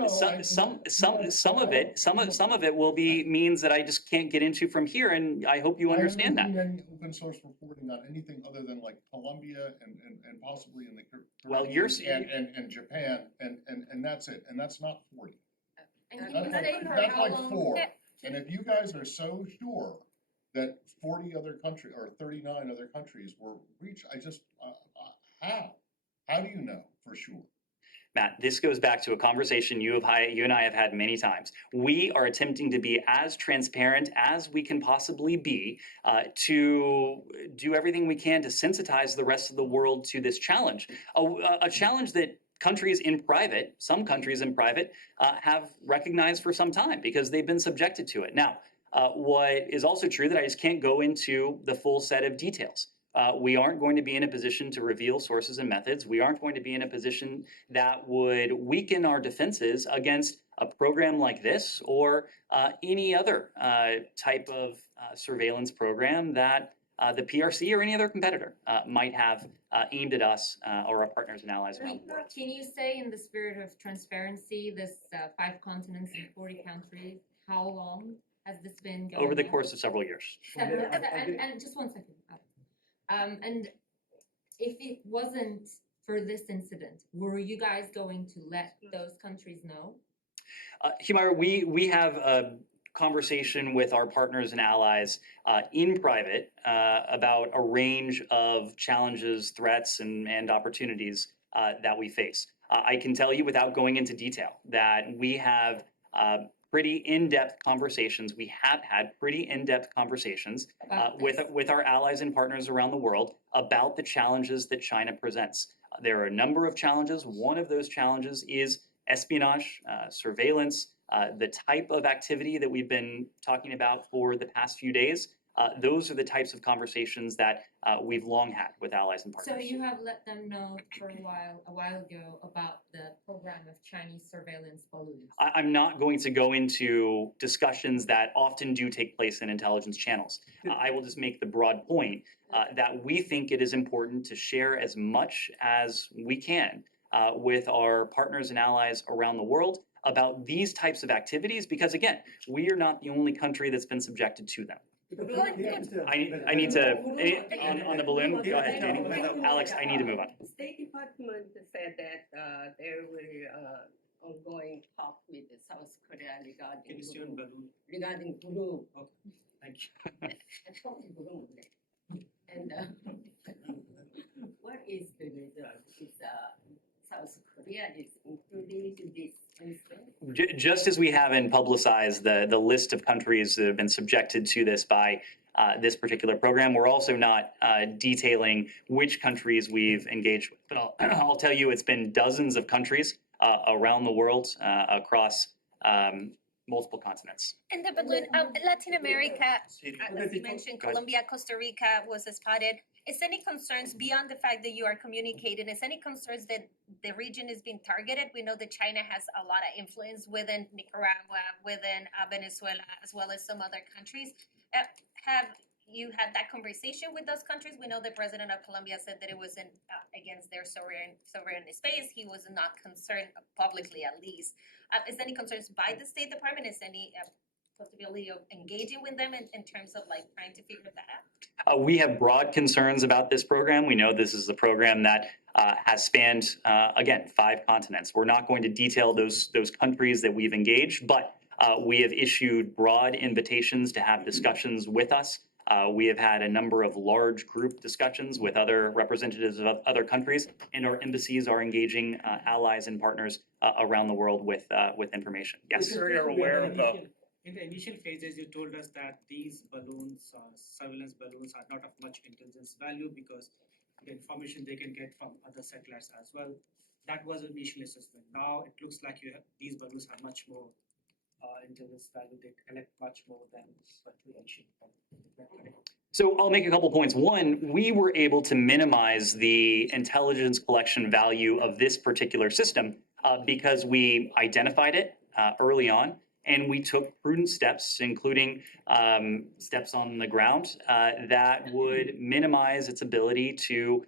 of it will be I- means that I just can't get into from here, and I hope you understand I that. haven't seen any open source reporting on anything other than like Colombia and possibly in the Well, Caribbean and Japan, and that's it, and that's not 40. And can That's you like, say for that's how like long? 4. And if you guys are so sure that 40 other countries or 39 other countries were reached, I just, how? How do you know for sure? Matt, this goes back to a conversation you and I have had many times. We are attempting to be as transparent as we can possibly be to do everything we can to sensitize the rest of the world to this challenge. A challenge that countries in private, some countries in private, have recognized for some time because they've been subjected to it. Now, what is also true that I just can't go into the full set of details. We aren't going to be in a position to reveal sources and methods. We aren't going to be in a position that would weaken our defenses against a program like this or any other type of surveillance program that the PRC or any other competitor might have aimed at us or our partners and allies around the world. Can you say, in the spirit of transparency, this 5 continents and 40 countries, how long has this been going Over the on? course of several years. And just 1 second. And if it wasn't for this incident, were you guys going to let those countries know? Humaira, we have a conversation with our partners and allies in private about a range of challenges, threats, and opportunities that we face. I can tell you without going into detail that we have pretty in-depth conversations. We have had pretty in-depth conversations with our allies and partners around the world about the challenges that China presents. There are a number of challenges. One of those challenges is espionage, surveillance, the type of activity that we've been talking about for the past few days. Those are the types of conversations that we've long had with allies and partners. So you have let them know for a while ago about the program of Chinese surveillance balloons. I'm not going to go into discussions that often do take place in intelligence channels. I will just make the broad point that we think it is important to share as much as we can with our partners and allies around the world about these types of activities, because again, we are not the only country that's been subjected to them. I need to, on the balloon, go ahead, Danny. Alex, I need to move on. State Department said that there were ongoing talk with South Korea regarding balloon. Okay, thank you. Balloon. And what is the result? Is South Korea is included in this instance? Just as we haven't publicized the list of countries that have been subjected to this by this particular program, we're also not detailing which countries we've engaged with. But I'll tell you, it's been dozens of countries around the world across multiple continents. And the balloon, Latin America, as you mentioned, Colombia, Costa Rica was spotted. Is any concerns beyond the fact that you are communicating? Is any concerns that the region is being targeted? We know that China has a lot of influence within Nicaragua, within Venezuela, as well as some other countries. Have you had that conversation with those countries? We know the president of Colombia said that it wasn't against their sovereign space. He was not concerned publicly, at least. Is there any concerns by the State Department? Is any possibility of engaging with them in terms of like trying to figure that out? We have broad concerns about this program. We know this is a program that has spanned, again, 5 continents. We're not going to detail those countries that we've engaged, but we have issued broad invitations to have discussions with us. We have had a number of large group discussions with other representatives of other countries, and our embassies are engaging allies and partners around the world with information. Yes. You're aware of the. In the initial phases, you told us that these balloons, surveillance balloons, are not of much intelligence value because the information they can get from other satellites as well. That was an initial assessment. Now it looks like these balloons have much more intelligence value. They collect much more than what we achieved. So I'll make a couple points. One, we were able to minimize the intelligence collection value of this particular system because we identified it early on. And we took prudent steps, including steps on the ground, that would minimize its ability to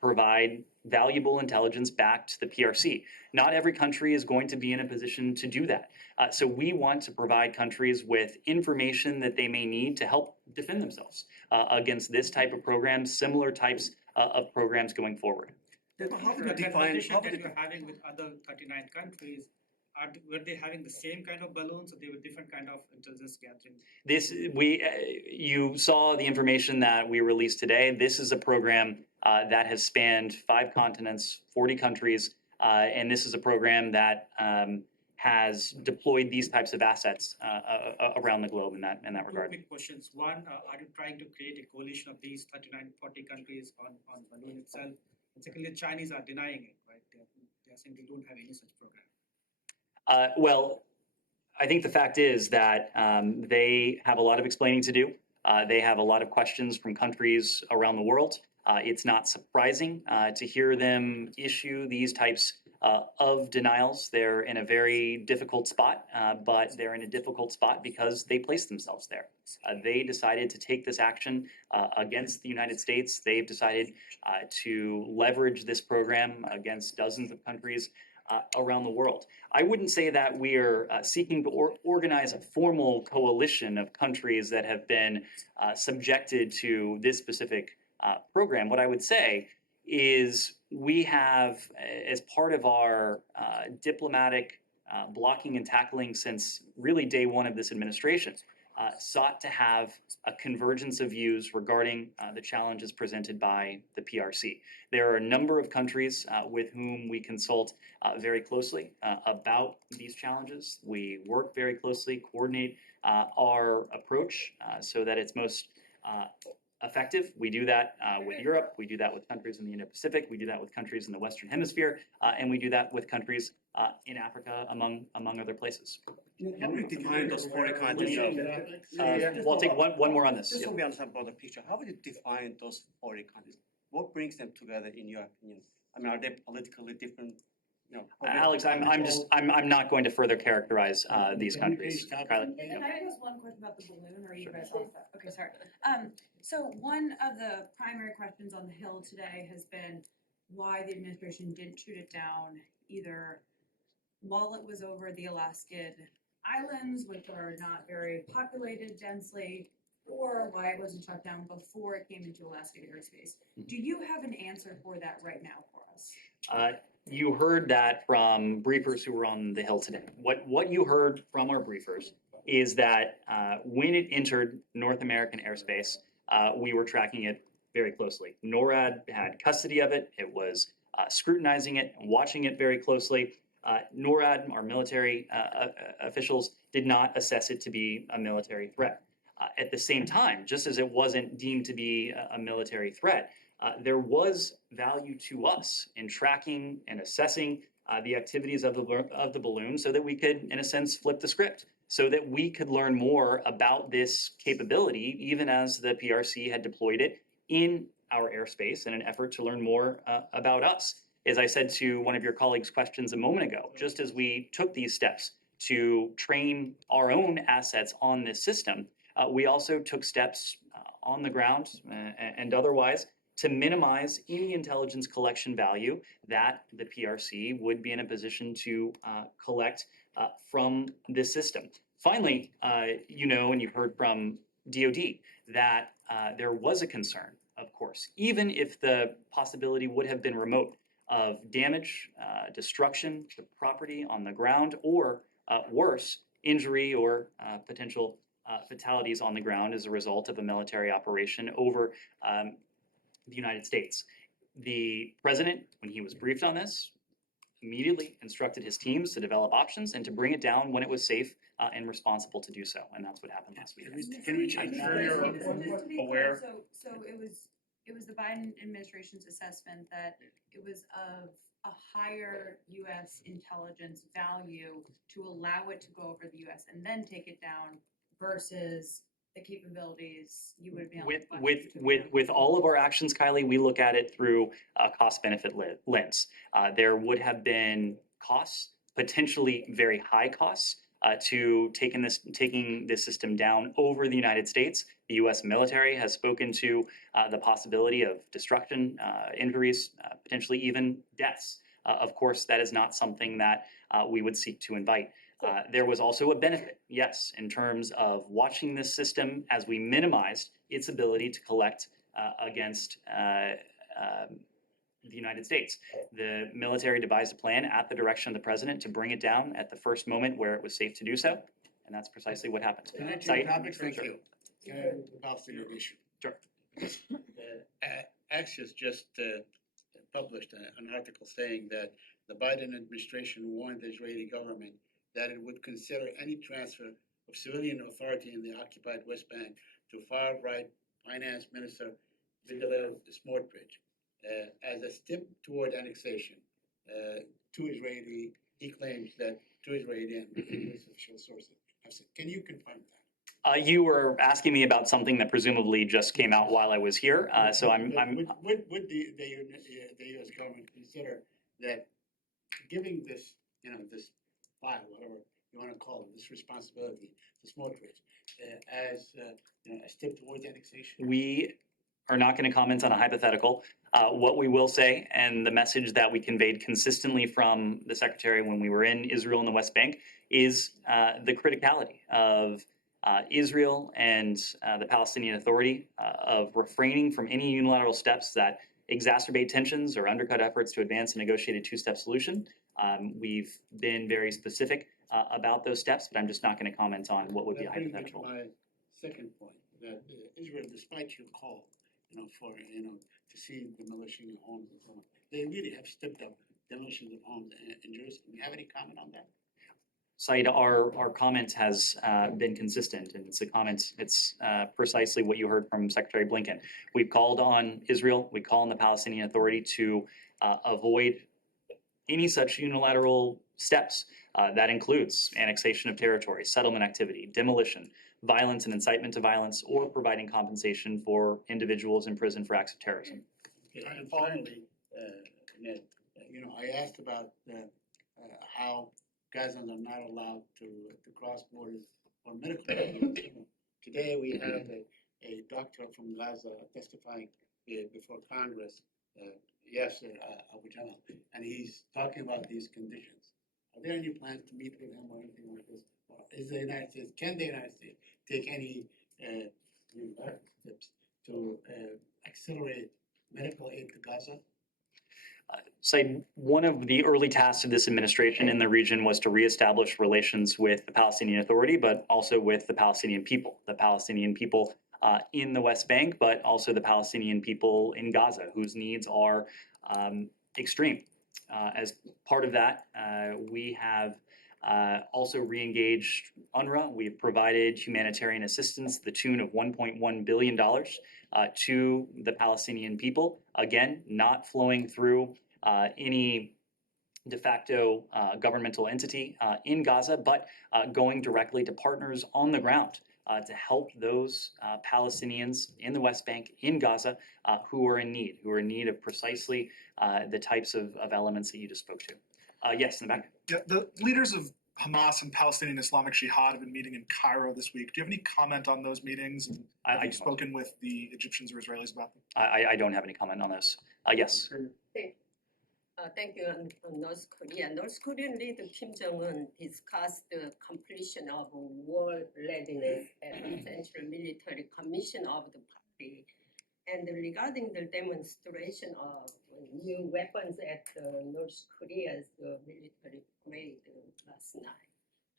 provide valuable intelligence back to the PRC. Not every country is going to be in a position to do that. So we want to provide countries with information that they may need to help defend themselves against this type of program, similar types of programs going forward. How would you define, how would you're having with other 39 countries, were they having the same kind of balloons or they were different kind of intelligence gathering? You saw the information that we released today. This is a program that has spanned 5 continents, 40 countries, and this is a program that has deployed these types of assets around the globe in that regard. 2 quick questions. One, are you trying to create a coalition of these 39, 40 countries on balloon itself? And secondly, the Chinese are denying it, right? They are saying they don't have any such program. Well, I think the fact is that they have a lot of explaining to do. They have a lot of questions from countries around the world. It's not surprising to hear them issue these types of denials. They're in a very difficult spot, but they're in a difficult spot because they placed themselves there. They decided to take this action against the United States. They've decided to leverage this program against dozens of countries around the world. I wouldn't say that we are seeking to organize a formal coalition of countries that have been subjected to this specific program. What I would say is we have, as part of our diplomatic blocking and tackling since really day one of this administration, sought to have a convergence of views regarding the challenges presented by the PRC. There are a number of countries with whom we consult very closely about these challenges. We work very closely, coordinate our approach so that it's most effective. We do that with Europe, we do that with countries in the Indo-Pacific, we do that with countries in the Western Hemisphere, and we do that with countries in Africa, among other places. How would you define those foreign countries? We'll take one more on this. Just so we understand about the picture, how would you define those foreign countries? What brings them together, in your opinion? I mean, are they politically different? You know, Alex, I'm not going to further characterize these countries. Kylie? Can I ask one question about the balloon, or are you guys off that? Okay, sorry. So one of the primary questions on the Hill today has been why the administration didn't shoot it down either while it was over the Alaskan islands, which are not very populated densely, or why it wasn't shut down before it came into Alaska airspace. Do you have an answer for that right now for us? You heard that from briefers who were on the Hill today. What you heard from our briefers is that when it entered North American airspace, we were tracking it very closely. NORAD had custody of it. It was scrutinizing it, watching it very closely. NORAD, our military officials, did not assess it to be a military threat. At the same time, just as it wasn't deemed to be a military threat, there was value to us in tracking and assessing the activities of the balloon so that we could, in a sense, flip the script, so that we could learn more about this capability, even as the PRC had deployed it in our airspace in an effort to learn more about us. As I said to one of your colleagues' questions a moment ago, just as we took these steps to train our own assets on this system, we also took steps on the ground and otherwise to minimize any intelligence collection value that the PRC would be in a position to collect from this system. Finally, you know, and you've heard from DoD that there was a concern, of course, even if the possibility would have been remote, of damage, destruction to property on the ground, or worse, injury or potential fatalities on the ground as a result of a military operation over the United States. The president, when he was briefed on this, immediately instructed his teams to develop options and to bring it down when it was safe and responsible to do so. And that's what happened last week. Can we check aware? So it was the Biden administration's assessment that it was of a higher U.S. intelligence value to allow it to go over the U.S. and then take it down versus the capabilities you would be able to with all of our actions, Kylie, we look at it through a cost-benefit lens. There would have been costs, potentially very high costs, to taking this system down over the United States. The U.S. military has spoken to the possibility of destruction, injuries, potentially even deaths. Of course, that is not something that we would seek to invite. There was also a benefit, yes, in terms of watching this system as we minimized its ability to collect against the United States. The military devised a plan at the direction of the president to bring it down at the first moment where it was safe to do so, and that's precisely what happened. Thank you. About the issue. Sure. Axios just published an article saying that the Biden administration warned the Israeli government that it would consider any transfer of civilian authority in the occupied West Bank to far-right Finance Minister Bezalel Smotrich as a step toward annexation to Israeli. He claims that to Israeli and official sources. Can you confirm that? You were asking me about something that presumably just came out while I was here, so I'm. Would the U.S. government consider that giving this, this file, whatever you want to call it, this responsibility to Smotrich as a step towards annexation? We are not going to comment on a hypothetical. What we will say, and the message that we conveyed consistently from the Secretary when we were in Israel and the West Bank, is the criticality of Israel and the Palestinian Authority of refraining from any unilateral steps that exacerbate tensions or undercut efforts to advance a negotiated two-step solution. We've been very specific about those steps, but I'm just not going to comment on what would be hypothetical. My second point, that Israel, despite your call, for to see demolishing of homes and so on, they really have stepped up demolition of homes in Jerusalem. Do you have any comment on that? Said, our comment has been consistent, and it's a comment. It's precisely what you heard from Secretary Blinken. We've called on Israel. We call on the Palestinian Authority to avoid any such unilateral steps. That includes annexation of territory, settlement activity, demolition, violence and incitement to violence, or providing compensation for individuals in prison for acts of terrorism. Okay, and finally, Ned, I asked about how Gazans are not allowed to cross borders for medical treatment. Today we have a doctor from Gaza testifying before Congress, Yasser Abu Jamal, and he's talking about these conditions. Are there any plans to meet with him or anything like this? Is the United States, can the United States take any steps to accelerate medical aid to Gaza? Said, one of the early tasks of this administration in the region was to reestablish relations with the Palestinian Authority, but also with the Palestinian people in the West Bank, but also the Palestinian people in Gaza, whose needs are extreme. As part of that, we have also re-engaged UNRWA. We've provided humanitarian assistance to the tune of $1.1 billion to the Palestinian people, again, not flowing through any de facto governmental entity in Gaza, but going directly to partners on the ground to help those Palestinians in the West Bank, in Gaza, who are in need of precisely the types of elements that you just spoke to. Yes, in the back. Yeah, the leaders of Hamas and Palestinian Islamic Jihad have been meeting in Cairo this week. Do you have any comment on those meetings? And have you spoken with the Egyptians or Israelis about them? I don't have any comment on those. Yes. Thank you. On North Korea. North Korean leader Kim Jong-un discussed the completion of war readiness at the Central Military Commission of the party. And regarding the demonstration of new weapons at North Korea's military parade last night,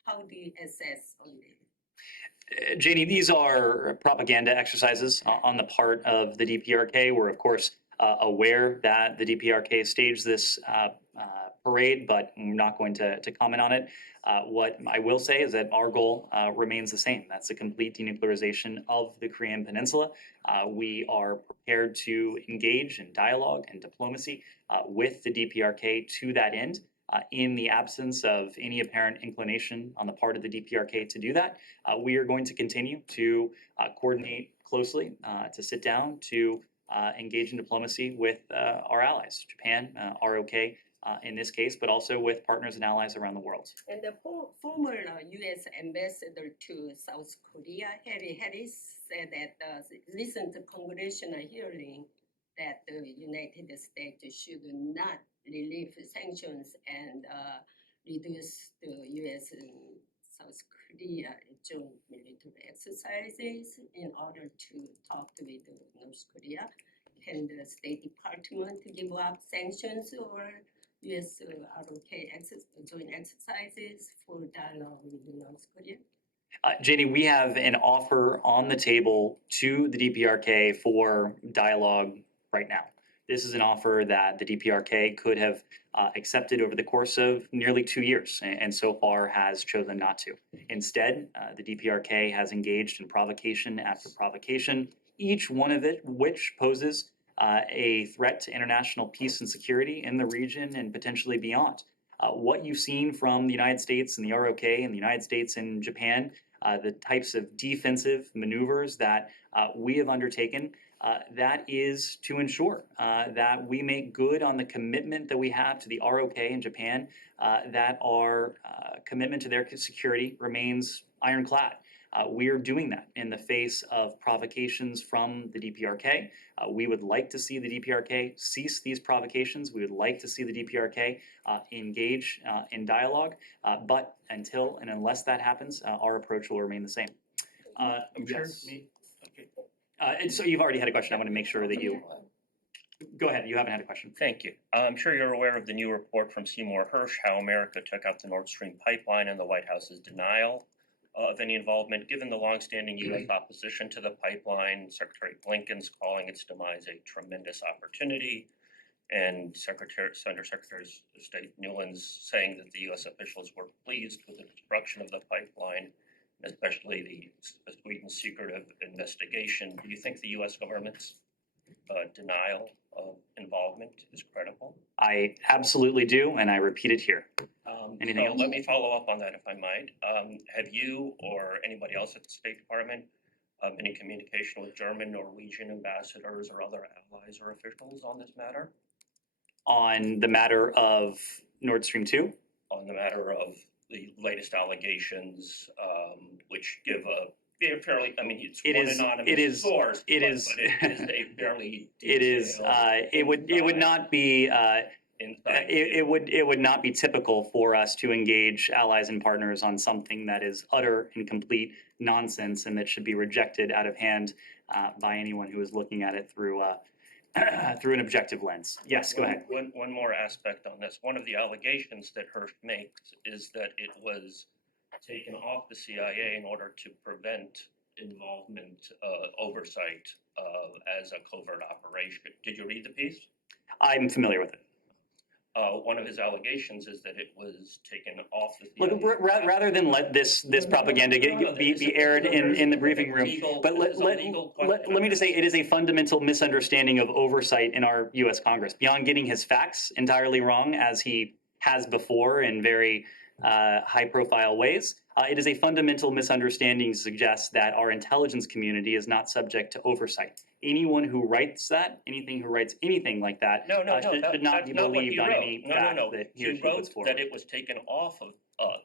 how do you assess on this? Janie, these are propaganda exercises on the part of the DPRK. We're, of course, aware that the DPRK staged this parade, but I'm not going to comment on it. What I will say is that our goal remains the same. That's the complete denuclearization of the Korean Peninsula. We are prepared to engage in dialogue and diplomacy with the DPRK to that end. In the absence of any apparent inclination on the part of the DPRK to do that, we are going to continue to coordinate closely, to sit down, to engage in diplomacy with our allies, Japan, ROK, in this case, but also with partners and allies around the world. And the former U.S. ambassador to South Korea, Harry Harris, said that the recent congressional hearing that the United States should not relieve sanctions and reduce the U.S. and South Korea joint military exercises in order to talk with North Korea. Can the State Department give up sanctions or U.S. ROK joint exercises for dialogue with North Korea? Janie, we have an offer on the table to the DPRK for dialogue right now. This is an offer that the DPRK could have accepted over the course of nearly 2 years, and so far has chosen not to. Instead, the DPRK has engaged in provocation after provocation, each one of it which poses a threat to international peace and security in the region and potentially beyond. What you've seen from the United States and the ROK and the United States and Japan, the types of defensive maneuvers that we have undertaken, that is to ensure that we make good on the commitment that we have to the ROK and Japan, that our commitment to their security remains ironclad. We are doing that in the face of provocations from the DPRK. We would like to see the DPRK cease these provocations. We would like to see the DPRK engage in dialogue. But until and unless that happens, our approach will remain the same. Yes. And so you've already had a question. I want to make sure that you... Go ahead. You haven't had a question. Thank you. I'm sure you're aware of the new report from Seymour Hersh, how America took out the Nord Stream pipeline and the White House's denial of any involvement. Given the longstanding U.S. opposition to the pipeline, Secretary Blinken's calling its demise a tremendous opportunity, and Undersecretary of State Nuland's saying that the U.S. officials were pleased with the destruction of the pipeline, especially the Sweden's secretive investigation. Do you think the U.S. government's denial of involvement is credible? I absolutely do, and I repeat it here. Anything else? Let me follow up on that, if I might. Have you or anybody else at the State Department been in communication with German, Norwegian ambassadors or other allies or officials on this matter? On the matter of Nord Stream 2? On the matter of the latest allegations, which give a fairly, I mean, it's anonymous source, but it is a fairly it would not be it would not be typical for us to engage allies and partners on something that is utter and complete nonsense and that should be rejected out of hand by anyone who is looking at it through through an objective lens. Yes, go ahead. One more aspect on this. One of the allegations that Hersh makes is that it was taken off the CIA in order to prevent involvement, oversight as a covert operation. Did you read the piece? I'm familiar with it. One of his allegations is that it was taken off the CIA. Look, rather than let this propaganda be aired in the briefing room, but let me just say it is a fundamental misunderstanding of oversight in our U.S. Congress. Beyond getting his facts entirely wrong, as he has before in very high-profile ways, it is a fundamental misunderstanding to suggest that our intelligence community is not subject to oversight. Anyone who writes that, who writes anything like that, should not be believed on any fact that he or she puts forward. That it was taken off of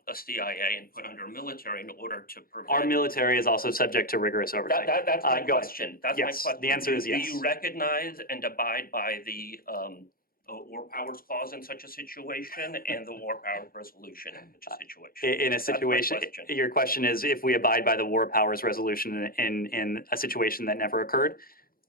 the CIA and put under military in order to prevent. Our military is also subject to rigorous oversight. That's my question. That's my question. The answer is yes. Do you recognize and abide by the War Powers Clause in such a situation and the War Powers Resolution in such a situation? In a situation, your question is if we abide by the War Powers Resolution in a situation that never occurred?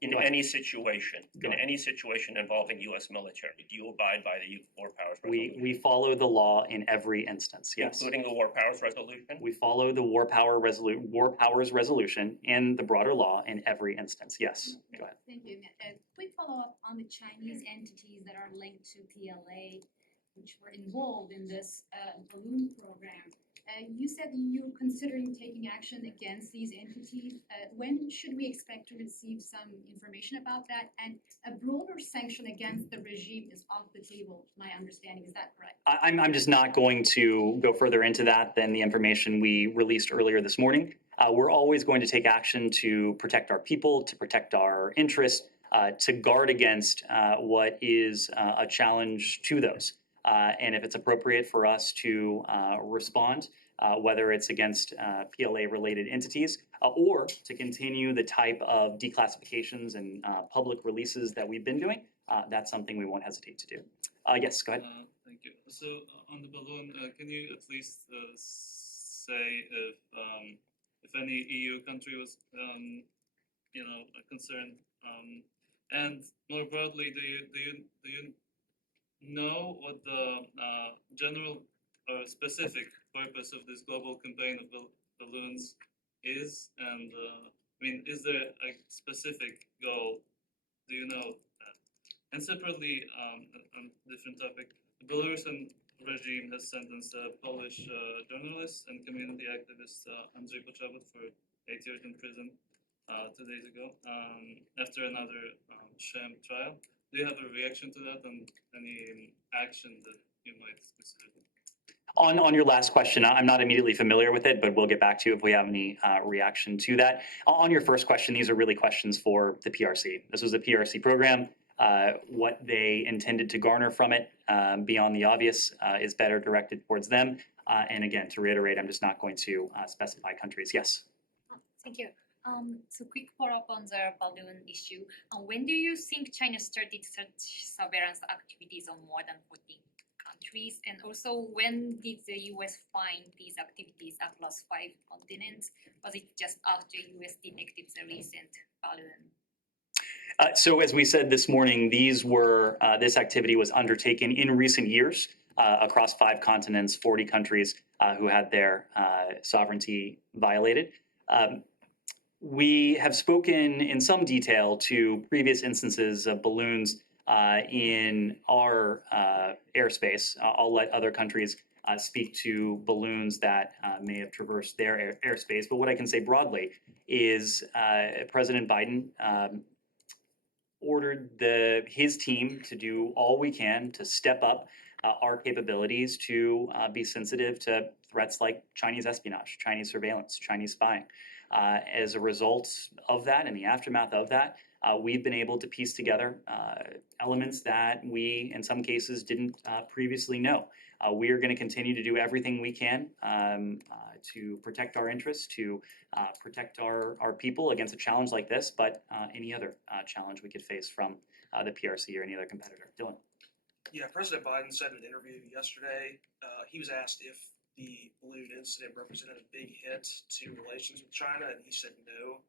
In any situation involving U.S. military, do you abide by the War Powers Resolution? We follow the law in every instance, yes. Including the War Powers Resolution? We follow the War Powers Resolution and the broader law in every instance, yes. Go ahead. Thank you. A quick follow-up on the Chinese entities that are linked to PLA, which were involved in this balloon program. You said you're considering taking action against these entities. When should we expect to receive some information about that? And a broader sanction against the regime is off the table, my understanding. Is that correct? I'm just not going to go further into that than the information we released earlier this morning. We're always going to take action to protect our people, to protect our interests, to guard against what is a challenge to those. And if it's appropriate for us to respond, whether it's against PLA-related entities or to continue the type of declassifications and public releases that we've been doing, that's something we won't hesitate to do. Yes, go ahead. Thank you. So on the balloon, can you at least say if any EU country was, concerned? And more broadly, do you know what the general or specific purpose of this global campaign of balloons is? And is there a specific goal? Do you know that? And separately, on a different topic, the Belarusian regime has sentenced a Polish journalist and community activist Andrzej Poczobut for 8 years in prison 2 days ago after another sham trial. Do you have a reaction to that and any action that you might consider? On your last question, I'm not immediately familiar with it, but we'll get back to you if we have any reaction to that. On your first question, these are really questions for the PRC. This was a PRC program. What they intended to garner from it, beyond the obvious, is better directed towards them. And again, to reiterate, I'm just not going to specify countries. Yes? Thank you. So quick follow-up on the balloon issue. When do you think China started such surveillance activities on more than 40 countries? And also, when did the US find these activities across 5 continents? Was it just after US detected the recent balloon? So as we said this morning, this activity was undertaken in recent years across 5 continents, 40 countries who had their sovereignty violated. We have spoken in some detail to previous instances of balloons in our airspace. I'll let other countries speak to balloons that may have traversed their airspace. But what I can say broadly is President Biden ordered his team to do all we can to step up our capabilities to be sensitive to threats like Chinese espionage, Chinese surveillance, Chinese spying. As a result of that, in the aftermath of that, we've been able to piece together elements that we, in some cases, didn't previously know. We are going to continue to do everything we can to protect our interests, to protect our people against a challenge like this, but any other challenge we could face from the PRC or any other competitor. Dylan. Yeah, President Biden said in an interview yesterday, he was asked if the balloon incident represented a big hit to relations with China, and he said no.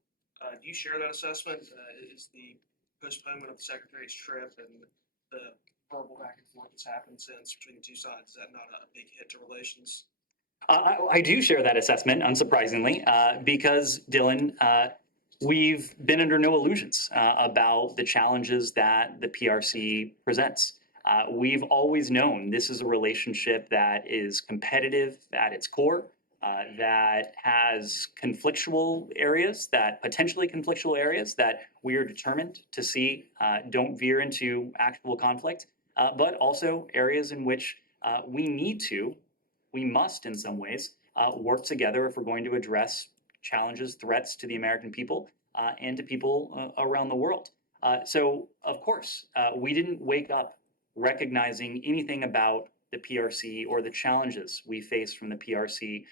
Do you share that assessment? Is the postponement of the Secretary's trip and the verbal back and forth that's happened since between the two sides, is that not a big hit to relations? I do share that assessment, unsurprisingly, because, Dylan, we've been under no illusions about the challenges that the PRC presents. We've always known this is a relationship that is competitive at its core, that has conflictual areas, potentially conflictual areas that we are determined to see don't veer into actual conflict, but also areas in which we must in some ways work together if we're going to address challenges, threats to the American people and to people around the world. So, of course, we didn't wake up recognizing anything about the PRC or the challenges we face from the PRC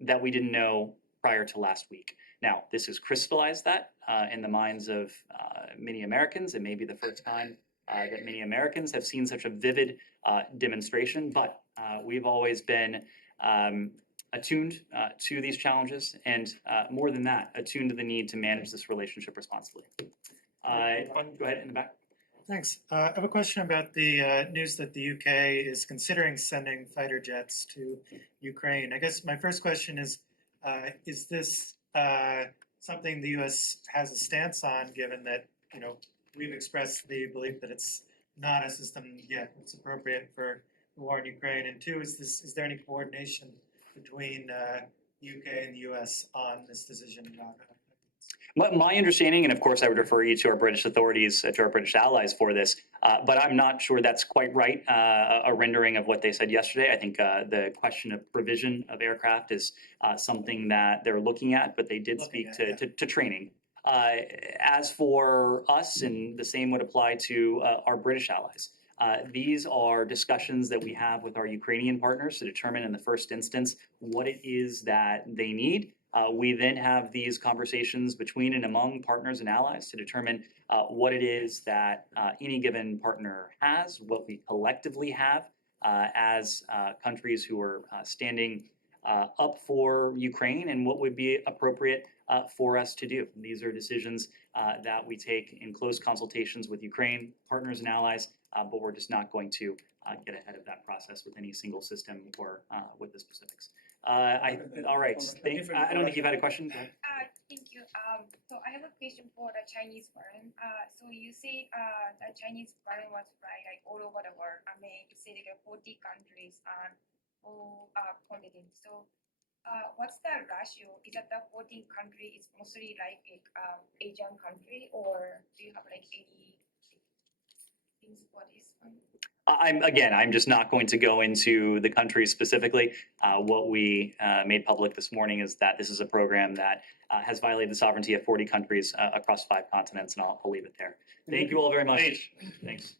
that we didn't know prior to last week. Now, this has crystallized that in the minds of many Americans. It may be the first time that many Americans have seen such a vivid demonstration, but we've always been attuned to these challenges and more than that, attuned to the need to manage this relationship responsibly. Go ahead in the back. Thanks. I have a question about the news that the UK is considering sending fighter jets to Ukraine. I guess my first question is this something the US has a stance on, given that, we've expressed the belief that it's not a system yet that's appropriate for the war in Ukraine? And two, is there any coordination between UK and the US on this decision about My understanding, and of course I would refer you to our British authorities, to our British allies for this, but I'm not sure that's quite right, a rendering of what they said yesterday. I think the question of provision of aircraft is something that they're looking at, but they did speak to training. As for us, and the same would apply to our British allies, These are discussions that we have with our Ukrainian partners to determine in the first instance what it is that they need. We then have these conversations between and among partners and allies to determine what it is that any given partner has, what we collectively have as countries who are standing up for Ukraine, and what would be appropriate for us to do. These are decisions that we take in close consultations with Ukraine, partners and allies, but we're just not going to get ahead of that process with any single system or with the specifics. All right, I don't think you've had a question. Thank you. So I have a question for the Chinese foreign. So you say the Chinese foreign was right, like all over the world. I mean, you say like 40 countries are all funding. So what's the ratio? Is that the 14 country is mostly like Asian country, or do you have like any things for this one? I'm just not going to go into the countries specifically. What we made public this morning is that this is a program that has violated the sovereignty of 40 countries across 5 continents, and I'll leave it there. Thank you all very much. Thanks.